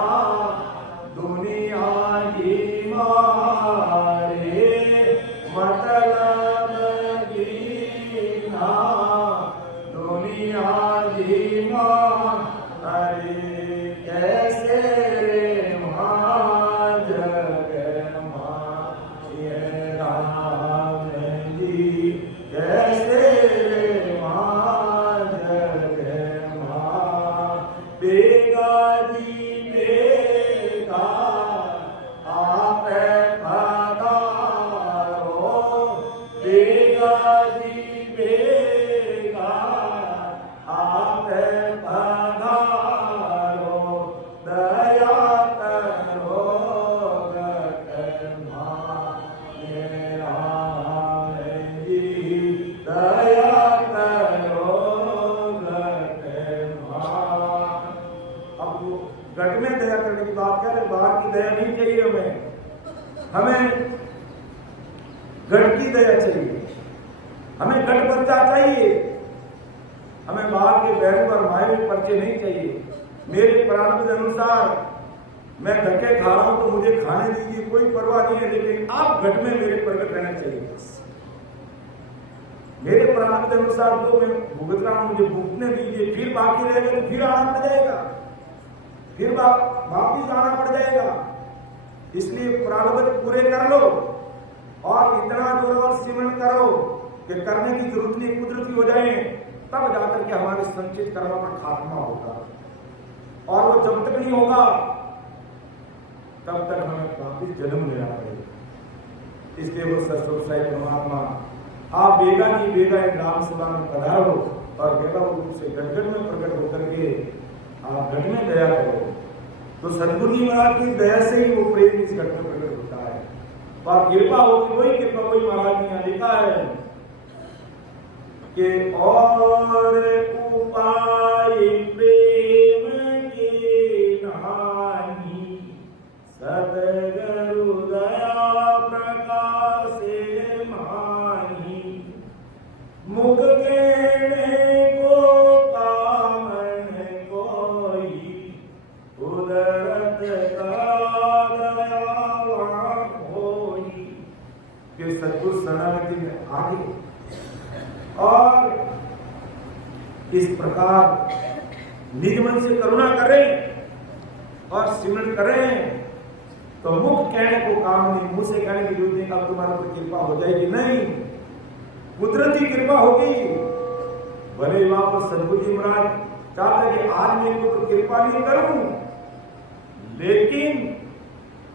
दुनिया की मारे, मतलब दीना दुनिया की मारे। कैसे रे मां जग मां ये राम जी, कैसे रे मां जग मां। बेगा जी बेगा आप पधारो, बेगा जी बेगा आप पधारो, दया करो घटमा ये राम जी, दया करो घटमा। अब वो घट में दया करने की बात कर रहे, बाहर की दया नहीं चाहिए हमें घट की दया चाहिए। हमें घट बच्चा चाहिए, हमें बाहर के बहन और माए पर्चे नहीं चाहिए। मेरे प्रारंभ अनुसार मैं धक्के खा रहा हूं तो मुझे खाने दीजिए, कोई परवाह नहीं है, लेकिन आप घट में मेरे प्रकट रहना चाहिए। बस मेरे प्रारब्ध के अनुसार जो मैं भुगत रहा हूं मुझे भुगतने दीजिए, फिर बाकी रहेगा तो फिर आना पड़ जाएगा, फिर वापिस आना पड़ जाएगा। इसलिए प्रारब्ध पूरे कर लो और इतना जोर सिमरण करो कि करने की जरूरत नहीं, कुदरती हो जाए, तब जाकर के हमारे संचित कर्म का खात्मा होगा। और वो जब तक नहीं होगा तब तक हमें वापिस जन्म लेना पड़ेगा। इसलिए वो सचमुच साई परमात्मा आप बेगा नहीं बेगा एक राम सभा में पधारो और बेगा रूप से गटगट में प्रकट होकर के आप घट में दया करो। तो सदगुरु जी महाराज की दया से ही वो प्रेम इस घट में प्रकट होता है। और कृपा होगी, वही कृपा, वही महाराज ने लिखा है कि और उपाय प्रेम के नानी सदगुरु दया प्रकाशे मानी मुख कहने को कामन कोई उदरत का दयावान होई। कि सदगुरु शरणागति में आगे और इस प्रकार निज मन से करुणा करें और सिमरण करें तो मुख कहने को काम नहीं, मुंह से कहने की जरूरत नहीं, अब तुम्हारे ऊपर कृपा हो जाएगी, नहीं, कुदरती कृपा होगी। भले वहां पर सदगुरु जी महाराज चाहते कि आज मैं इनको तो कृपा नहीं करूं, लेकिन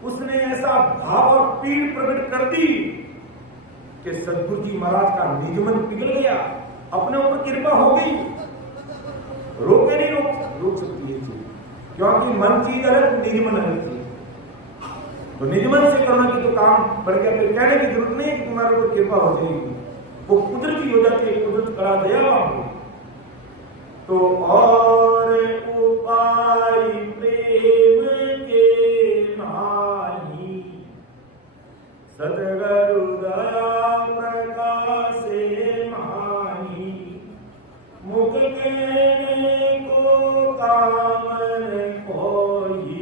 उसने ऐसा भाव और पीड़ प्रकट कर दी कि सदगुरु जी महाराज का निज मन पिघल गया, अपने ऊपर कृपा हो गई। रोके नहीं रोक सकती है चीज, क्योंकि मन चीज अलग, निज मन अलग चीज। तो निज मन से करना की तो काम बढ़ गया, फिर कहने की जरूरत नहीं है कि तुम्हारे ऊपर कृपा हो जाएगी, वो कुदरती हो जाती है, कुदरत करा दयावान। तो और उपाय प्रेम के नानी सदगुरु दया प्रकाशे मानी मुख कहने को कामन कोई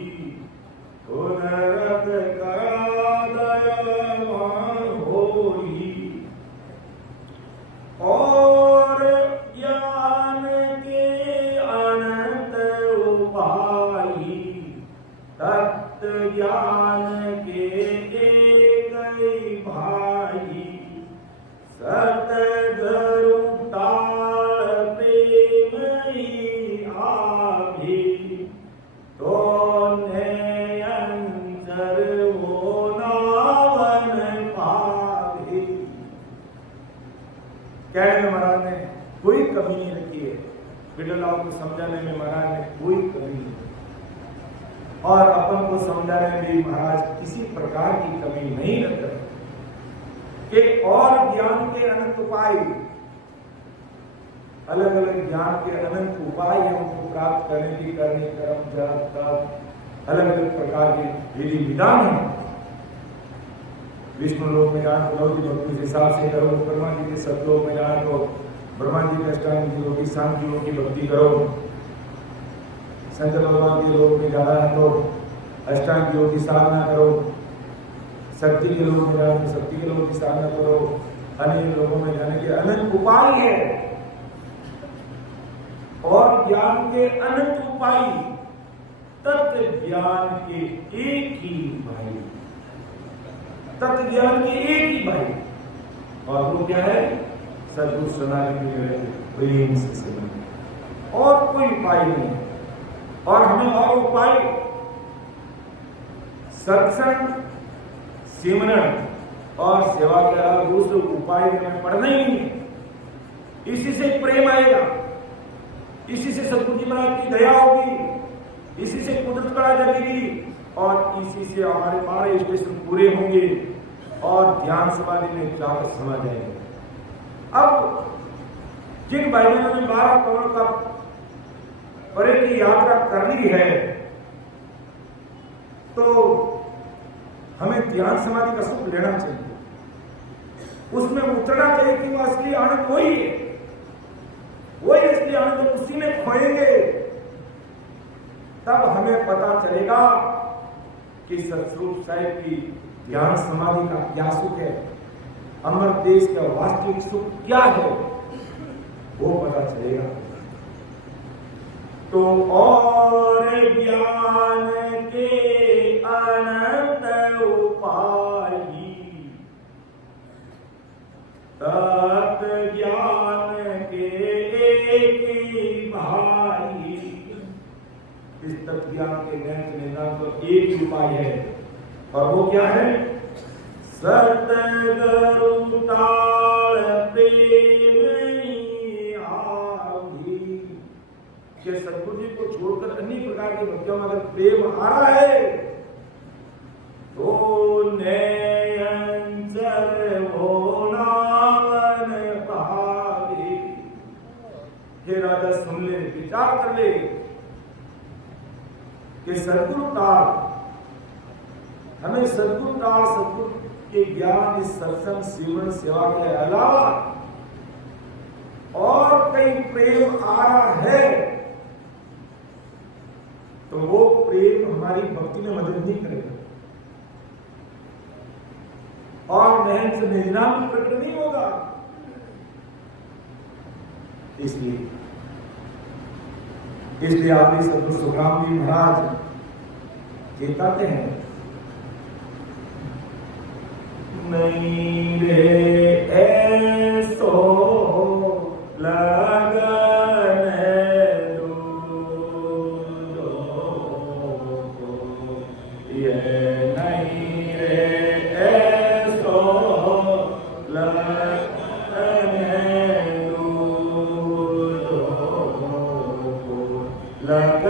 उदरत का दयावान होई। और ज्ञान के अनंत उपाई तत्व ज्ञान के एक ही भाई सतगुरु ताल प्रेम ही आभी तो अंतर वो नावन पाभी। कहने में महाराज ने कोई कमी नहीं रखी है, बिडलाओं को समझाने में महाराज ने कोई कमी नहीं, और अपन को समझाने में भी महाराज किसी प्रकार की कमी नहीं रख रहे कि और ज्ञान के अनंत उपाय, अलग अलग ज्ञान के अनंत उपाय हैं उनको प्राप्त करने की, करनी कर्म जप तप अलग अलग प्रकार के विधि विधान है। विष्णु लोक में जान तो लौकिक भक्ति के हिसाब से करो, ब्रह्मा जी के सतलोक में जान तो ब्रह्मा जी के अष्टांग योग की सांख्य योग की भक्ति करो, शंकर भगवान के लोक में जाना है तो अष्टांग योग की साधना करो, शक्ति के लोक में जाना तो शक्ति के लोक की साधना करो, अन्य लोगों में जाने के अनंत उपाय है। और ज्ञान के अनंत उपाय तत्व ज्ञान के एक ही भाई, तत्व ज्ञान के एक ही भाई, और वो क्या है? सदगुरु शरणागति प्रेम से सेवन, और कोई उपाय नहीं। और हमें और उपाय सत्संग, सिमरन और सेवा के अलावा दूसरे उपाय हमें पढ़ना ही नहीं। इसी से प्रेम आएगा, इसी से सदगुरु जी महाराज की दया होगी, इसी से कुदरत कड़ा जगेगी, और इसी से हमारे 12 स्टेशन पूरे होंगे और ध्यान समाधि में जाकर समा जाएंगे। अब जिन भाई बहनों ने 12 करोड़ का परे की यात्रा करनी है तो हमें ध्यान समाधि का सुख लेना चाहिए, उसमें उतरना चाहिए कि वो असली आनंद वही है, वही असली आनंद उसी में खोएंगे। तब हमें पता चलेगा कि सतस्वरूप साहिब की ज्ञान समाधि का क्या सुख है, अमर देश का वास्तविक सुख क्या है, वो पता चलेगा। तो और ज्ञान के अनंत उपाय, तत् ज्ञान के एक ही भाई। इस तत्व ज्ञान के ग्रंथ में तो एक ही उपाय है, और वो क्या है? सतगुरु ताल प्रेम आवी। कि सतगुरु जी को छोड़कर अन्य प्रकार के भक्तों में अगर प्रेम आ रहा है तो नयनचर भोलावन भावी। हे राजा सुन ले, विचार कर ले कि सतगुरु ताल, हमें सतगुरु ताल, सतगुरु के ज्ञान, इस सत्संग सेवन सेवा के अलावा और कहीं प्रेम आ रहा है तो वो प्रेम हमारी भक्ति में मदद नहीं करेगा और नहन से निजनाम प्रकट नहीं होगा। इसलिए आदि सतगुरु सुखराम जी महाराज चेताते हैं, नहीं रे ऐसो लगन दूधो, ये नहीं रे ऐसो लगन दूधो, लग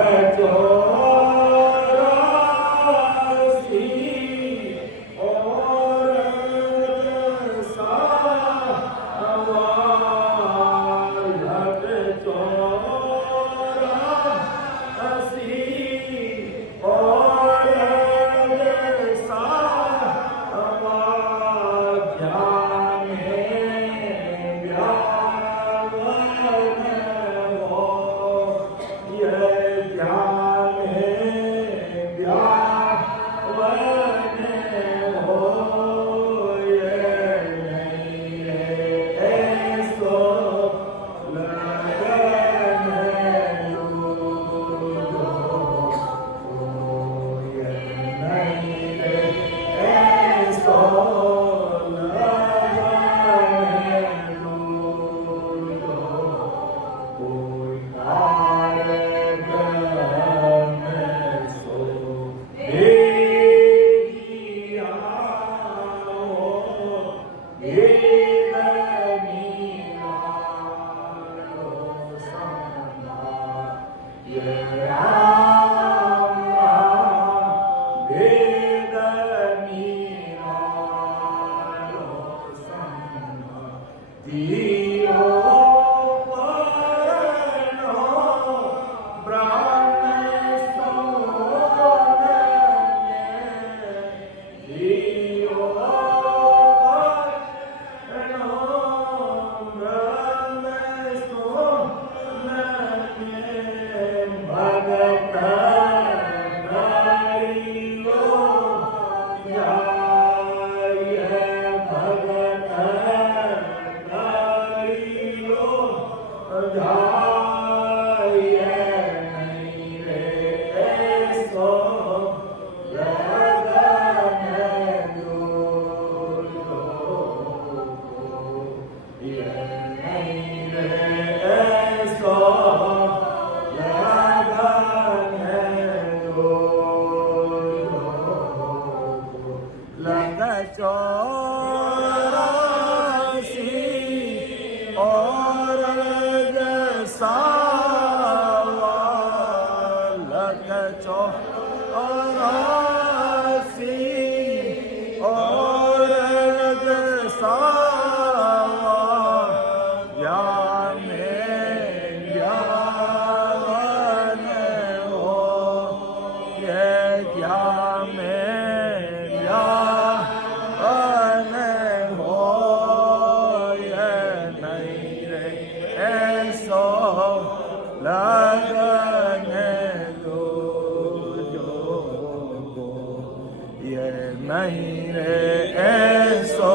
नहीं रे ऐसो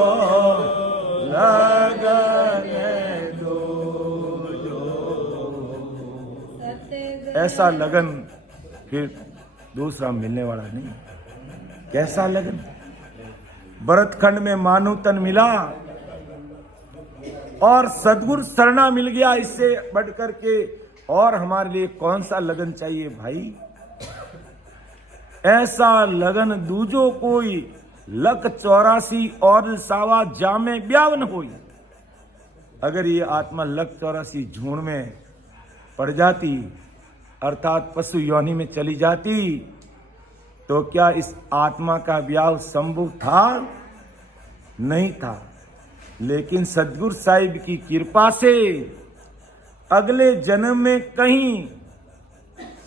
लगन दूजो। ऐसा लगन फिर दूसरा मिलने वाला नहीं। कैसा लगन? भरतखंड में मानो तन मिला और सदगुरु शरणा मिल गया, इससे बढ़कर के और हमारे लिए कौन सा लगन चाहिए भाई? ऐसा लगन दूजो कोई, लक 84 और सावा जामे 52 होई। अगर ये आत्मा लक 84 झूण में पड़ जाती, अर्थात पशु योनि में चली जाती, तो क्या इस आत्मा का ब्याह संभव था? नहीं था। लेकिन सदगुरु साहिब की कृपा से अगले जन्म में कहीं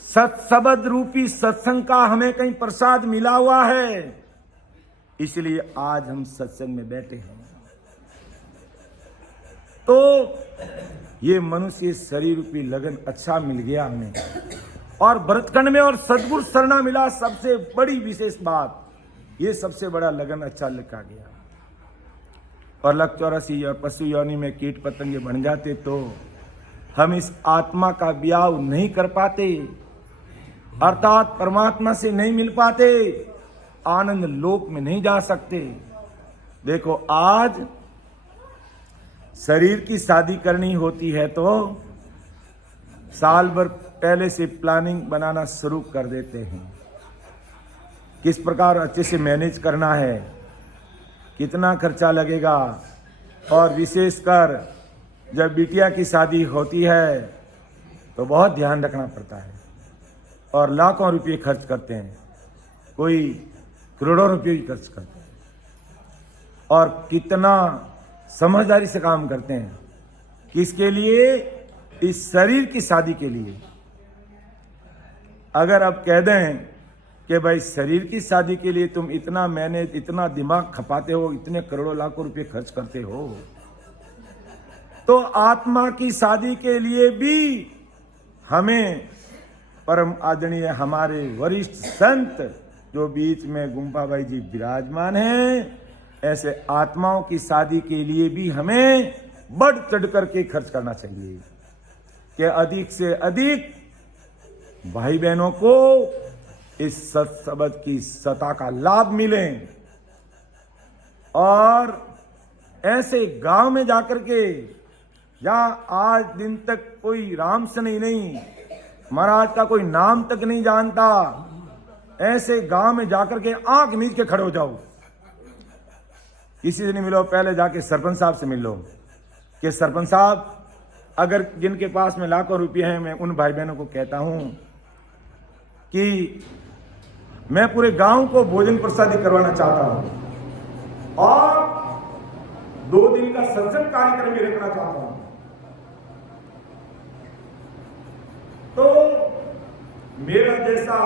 सत्सबद रूपी सत्संग का हमें कहीं प्रसाद मिला हुआ है, इसलिए आज हम सत्संग में बैठे हैं। तो ये मनुष्य शरीर रूपी लगन अच्छा मिल गया हमें, और भरतखंड में और सदगुरु शरणा मिला। सबसे बड़ी विशेष बात, ये सबसे बड़ा लगन अच्छा लिखा गया। और लक 84 और पशु योनि में कीट पतंगे बन जाते तो हम इस आत्मा का ब्याह नहीं कर पाते, अर्थात परमात्मा से नहीं मिल पाते, आनंद लोक में नहीं जा सकते। देखो, आज शरीर की शादी करनी होती है तो साल भर पहले से प्लानिंग बनाना शुरू कर देते हैं। किस प्रकार अच्छे से मैनेज करना है, कितना खर्चा लगेगा, और विशेषकर जब बिटिया की शादी होती है तो बहुत ध्यान रखना पड़ता है, और लाखों रुपये खर्च करते हैं, कोई करोड़ों रुपये भी खर्च करते हैं, और कितना समझदारी से काम करते हैं। किसके लिए? इस शरीर की शादी के लिए। अगर आप कह दें कि भाई शरीर की शादी के लिए तुम इतना मैनेज, इतना दिमाग खपाते हो, इतने करोड़ों लाखों रुपए खर्च करते हो, तो आत्मा की शादी के लिए भी हमें परम आदरणीय हमारे वरिष्ठ संत जो बीच में गुम्पा भाई जी विराजमान हैं, ऐसे आत्माओं की शादी के लिए भी हमें बढ़ चढ़ करके खर्च करना चाहिए कि अधिक से अधिक भाई बहनों को इस सत्सबद की सता का लाभ मिले। और ऐसे गांव में जाकर के, जहां आज दिन तक कोई राम से नहीं, महाराज का कोई नाम तक नहीं जानता, ऐसे गांव में जाकर के आंख मीच के खड़े हो जाओ। किसी से नहीं मिलो, पहले जाके सरपंच साहब से मिल लो कि सरपंच साहब, अगर जिनके पास में लाखों रुपए हैं, मैं उन भाई बहनों को कहता हूं कि मैं पूरे गांव को भोजन प्रसादी करवाना चाहता हूं और 2 दिन का सत्संग कार्यक्रम भी रखना चाहता हूं। तो मेरा जैसा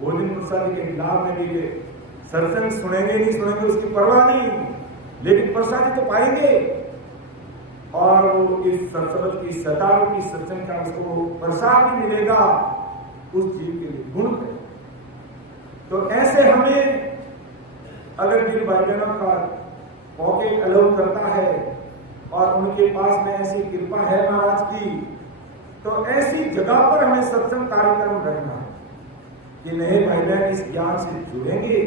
भोजन प्रसादी के लाभ में भी सत्संग सुनेंगे नहीं सुनेंगे उसकी परवाह नहीं, लेकिन प्रसादी तो पाएंगे, और वो इस सत्संग की सतारों की सत्संग का उसको प्रसाद भी मिलेगा उस जीव के लिए गुण है। तो ऐसे हमें अगर जिन भाई बहनों का पॉकेट अलाउ करता है और उनके पास में ऐसी कृपा है महाराज की, तो ऐसी जगह पर हमें सत्संग कार्यक्रम रखना है कि नहीं भाई बहन इस ज्ञान से जुड़ेंगे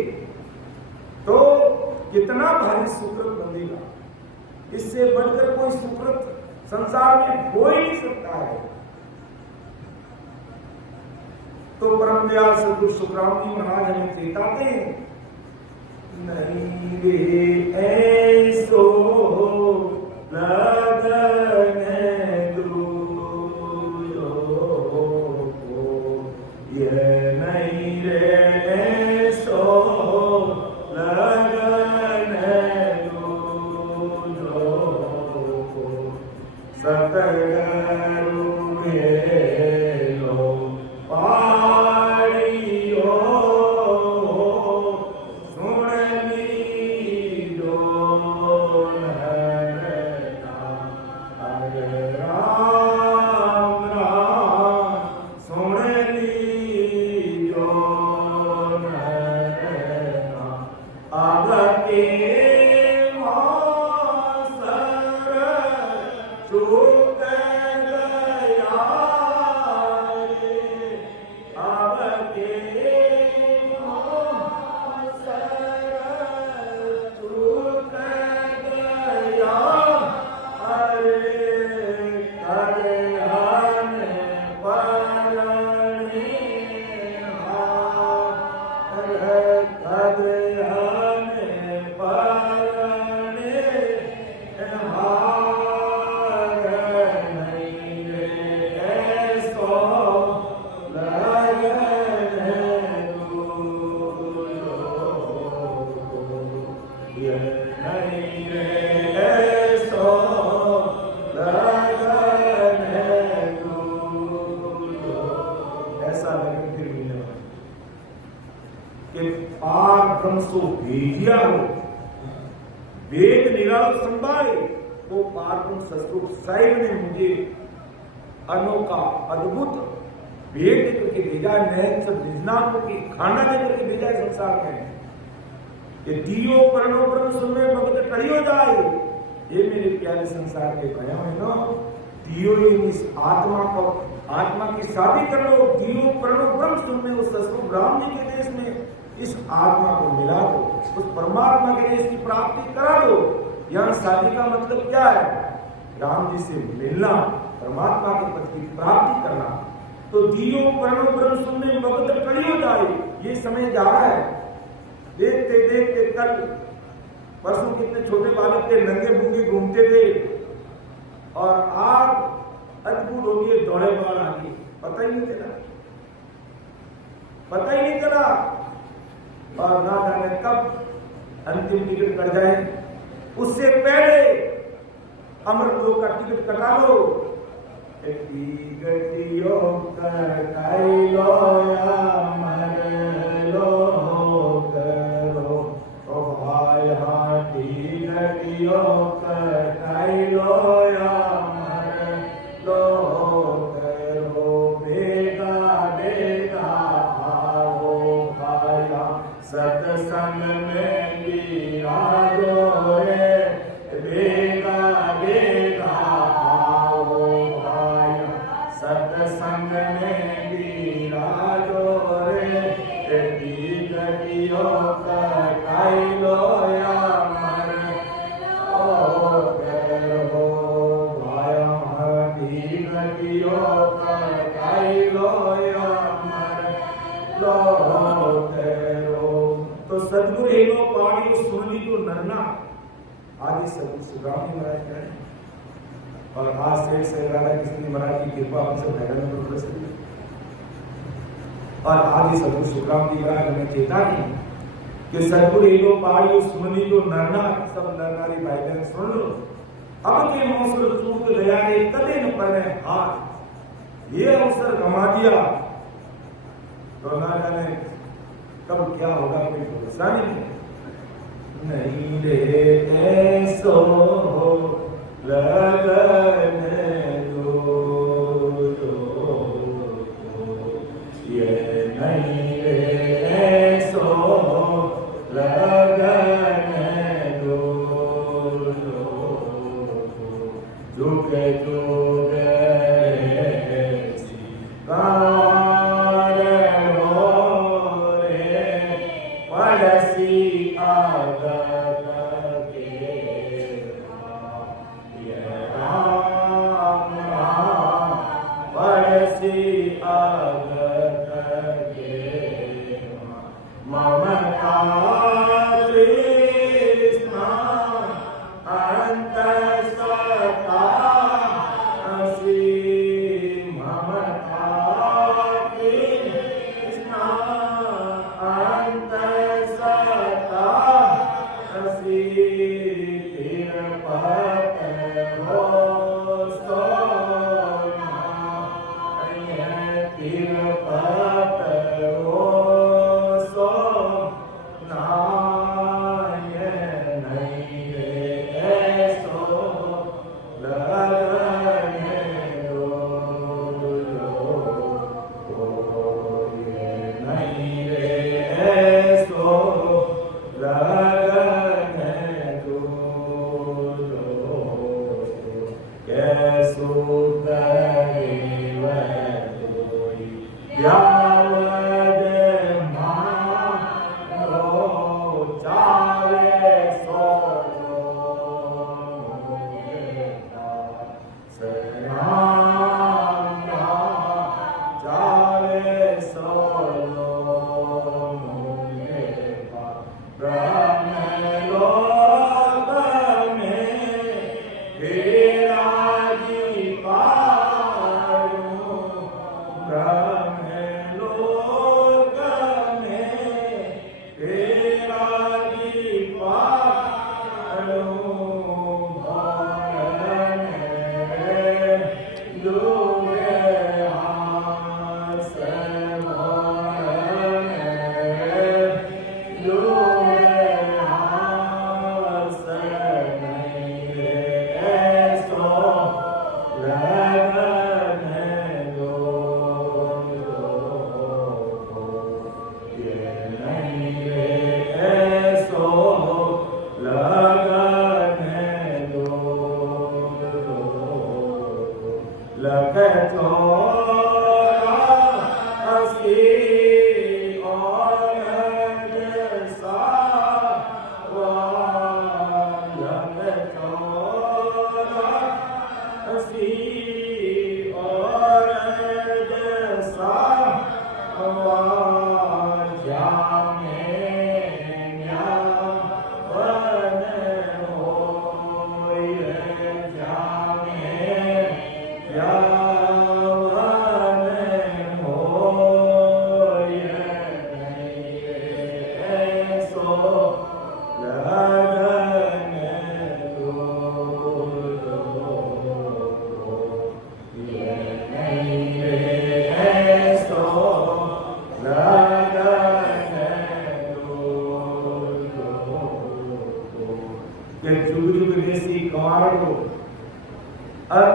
तो कितना भारी सुकृत बनेगा। इससे बढ़कर कोई सुकृत संसार में हो ही नहीं सकता है। तो परम दयाल सद्गुरु सुखराम जी महाराज हमें चेताते हैं, नहीं रे ऐसो लगन दूजो को, ये नहीं रे ऐसो लगन दूजो को, सतगुरु मेलो पाड़ियो सुन लीजो कि पार ब्रह्म सो भेजिया हो, वेद निराल संभाए, वो पार ब्रह्म सतगुरु साहिब ने मुझे अनोखा अद्भुत भेद देकर के भेजा है। नैन सब निजनाम की खाना देकर के भेजा है संसार में। ये दियो प्रणो ब्रह्म सुन में भगत करियो जाए, ये मेरे प्यारे संसार के भया है ना। दियो इस आत्मा को, आत्मा की शादी कर लो, दियो प्रणो ब्रह्म सुन में उस ससुर राम जी के देश में इस आत्मा को मिला दो, उस परमात्मा के देश की प्राप्ति करा दो। यहाँ शादी का मतलब क्या है? राम जी से मिलना, परमात्मा के पद की प्राप्ति करना। तो दियो प्रणो ब्रह्म सुन में भगत करियो जाए, ये समय जा रहा है। देखते देखते कल परसों कितने छोटे बालक थे, नंगे बूंगे घूमते थे, और आज अद्भुत हो गए, दौड़े दौड़ आ गई, पता ही नहीं चला, पता ही नहीं चला। और ना जाने कब अंतिम टिकट कट जाए, उससे पहले अमृत लोक का टिकट कटा लो। टिकटियो कटाई लो या मर लो करो, ओ भाई हाँ टिकटियो कटाई लो या मर लो करो, बेगा बेगा आओ भाया सत्संग में विराजो रे, बेगा बेगा आओ भाया सत्संग में विराजो रे, टिकटियो कटाई लो या मर लो करो, भाया टिकटियो कटाई लो या मर लो करो। तो सदगुरु एनो पाड़ी सुन ली तो नन्ना आदि सदगुरु सुराम महाराज करें, और आज से राधा कृष्ण महाराज की कृपा हमसे भैरव में बरस रही है। और आदि सदगुरु सुखराम जी महाराज हमें चेतावनी कि सदगुरु एनो पाड़ी सुन ली तो नन्ना, सब नरनारी भाई बहन सुन लो, अब के मौसम चूक दया रे कदे न पड़े हाथ, ये अवसर गंवा दिया तो ना जाने कब क्या होगा, कोई भरोसा नहीं रे ऐसो लगन दो, ये नहीं रे ऐसो लगन दो, झुके झुके ना नहीं रे ऐसो लगन दो लख चौरासी और लख चौरासी और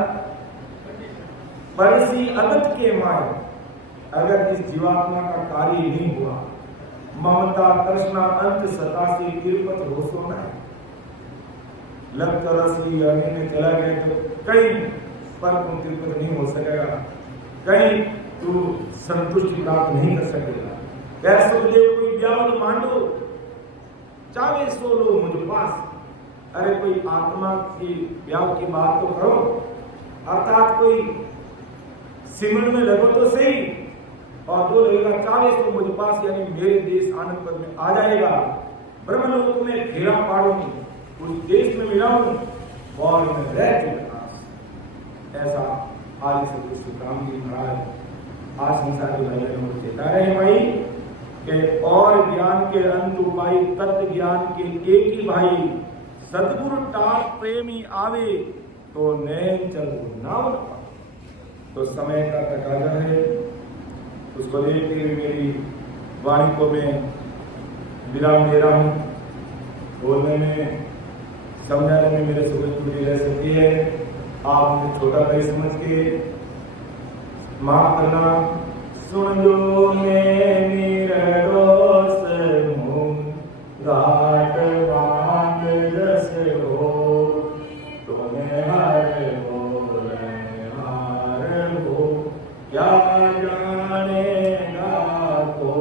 परसी अगत के माय अगर इस जीवात्मा का कार्य नहीं हुआ ममता तृष्णा अंत सतासी तिरुपत हो सोना है लग तरसी यानी में चला गया तो कहीं पर तुम तिरुपत नहीं हो सकेगा कहीं तू संतुष्टि प्राप्त नहीं कर सकेगा कैसे बोले कोई ब्याह मांडो चाहे सो लो मुझ पास अरे कोई आत्मा की ब्याह की बात तो करो अर्थात कोई सिमरन में लगो तो सही और दो लगेगा 40 तो मुझ पास यानी मेरे देश आनंद पद में आ जाएगा ब्रह्मलोक में घेरा पाड़ूंगी उस देश में मिलाऊं और मैं रह चुका ऐसा आज से कुछ काम की महाराज आज संसार के भाई बहनों को चेता रहे भाई कि और ज्ञान के अंत उपाय तत्व ज्ञान के एक ही भाई सदगुरु टाप प्रेमी आवे तो नैन चल नाव तो समय का तकाजा है उसको लेकर मेरी वाणी को मैं विराम दे रहा हूँ बोलने में समझाने में मेरे से कोई त्रुटि रह सकती है आप मुझे छोटा भाई समझ के माफ करना सुन जो मेरा दोस्त हूँ घाट बांध जस हो तुम्हें हर हो क्या जानेगा तो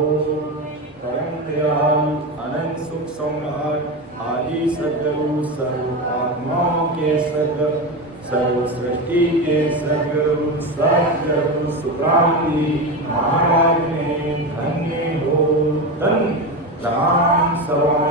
परम दयाल अनंत सुख सम्राट आदि सदगुरु सर्व आत्माओं के सदगुरु सर्व सृष्टि के सदगुरु सदगुरु सुक्रांति महाराज ने धन्य हो धन राम सवा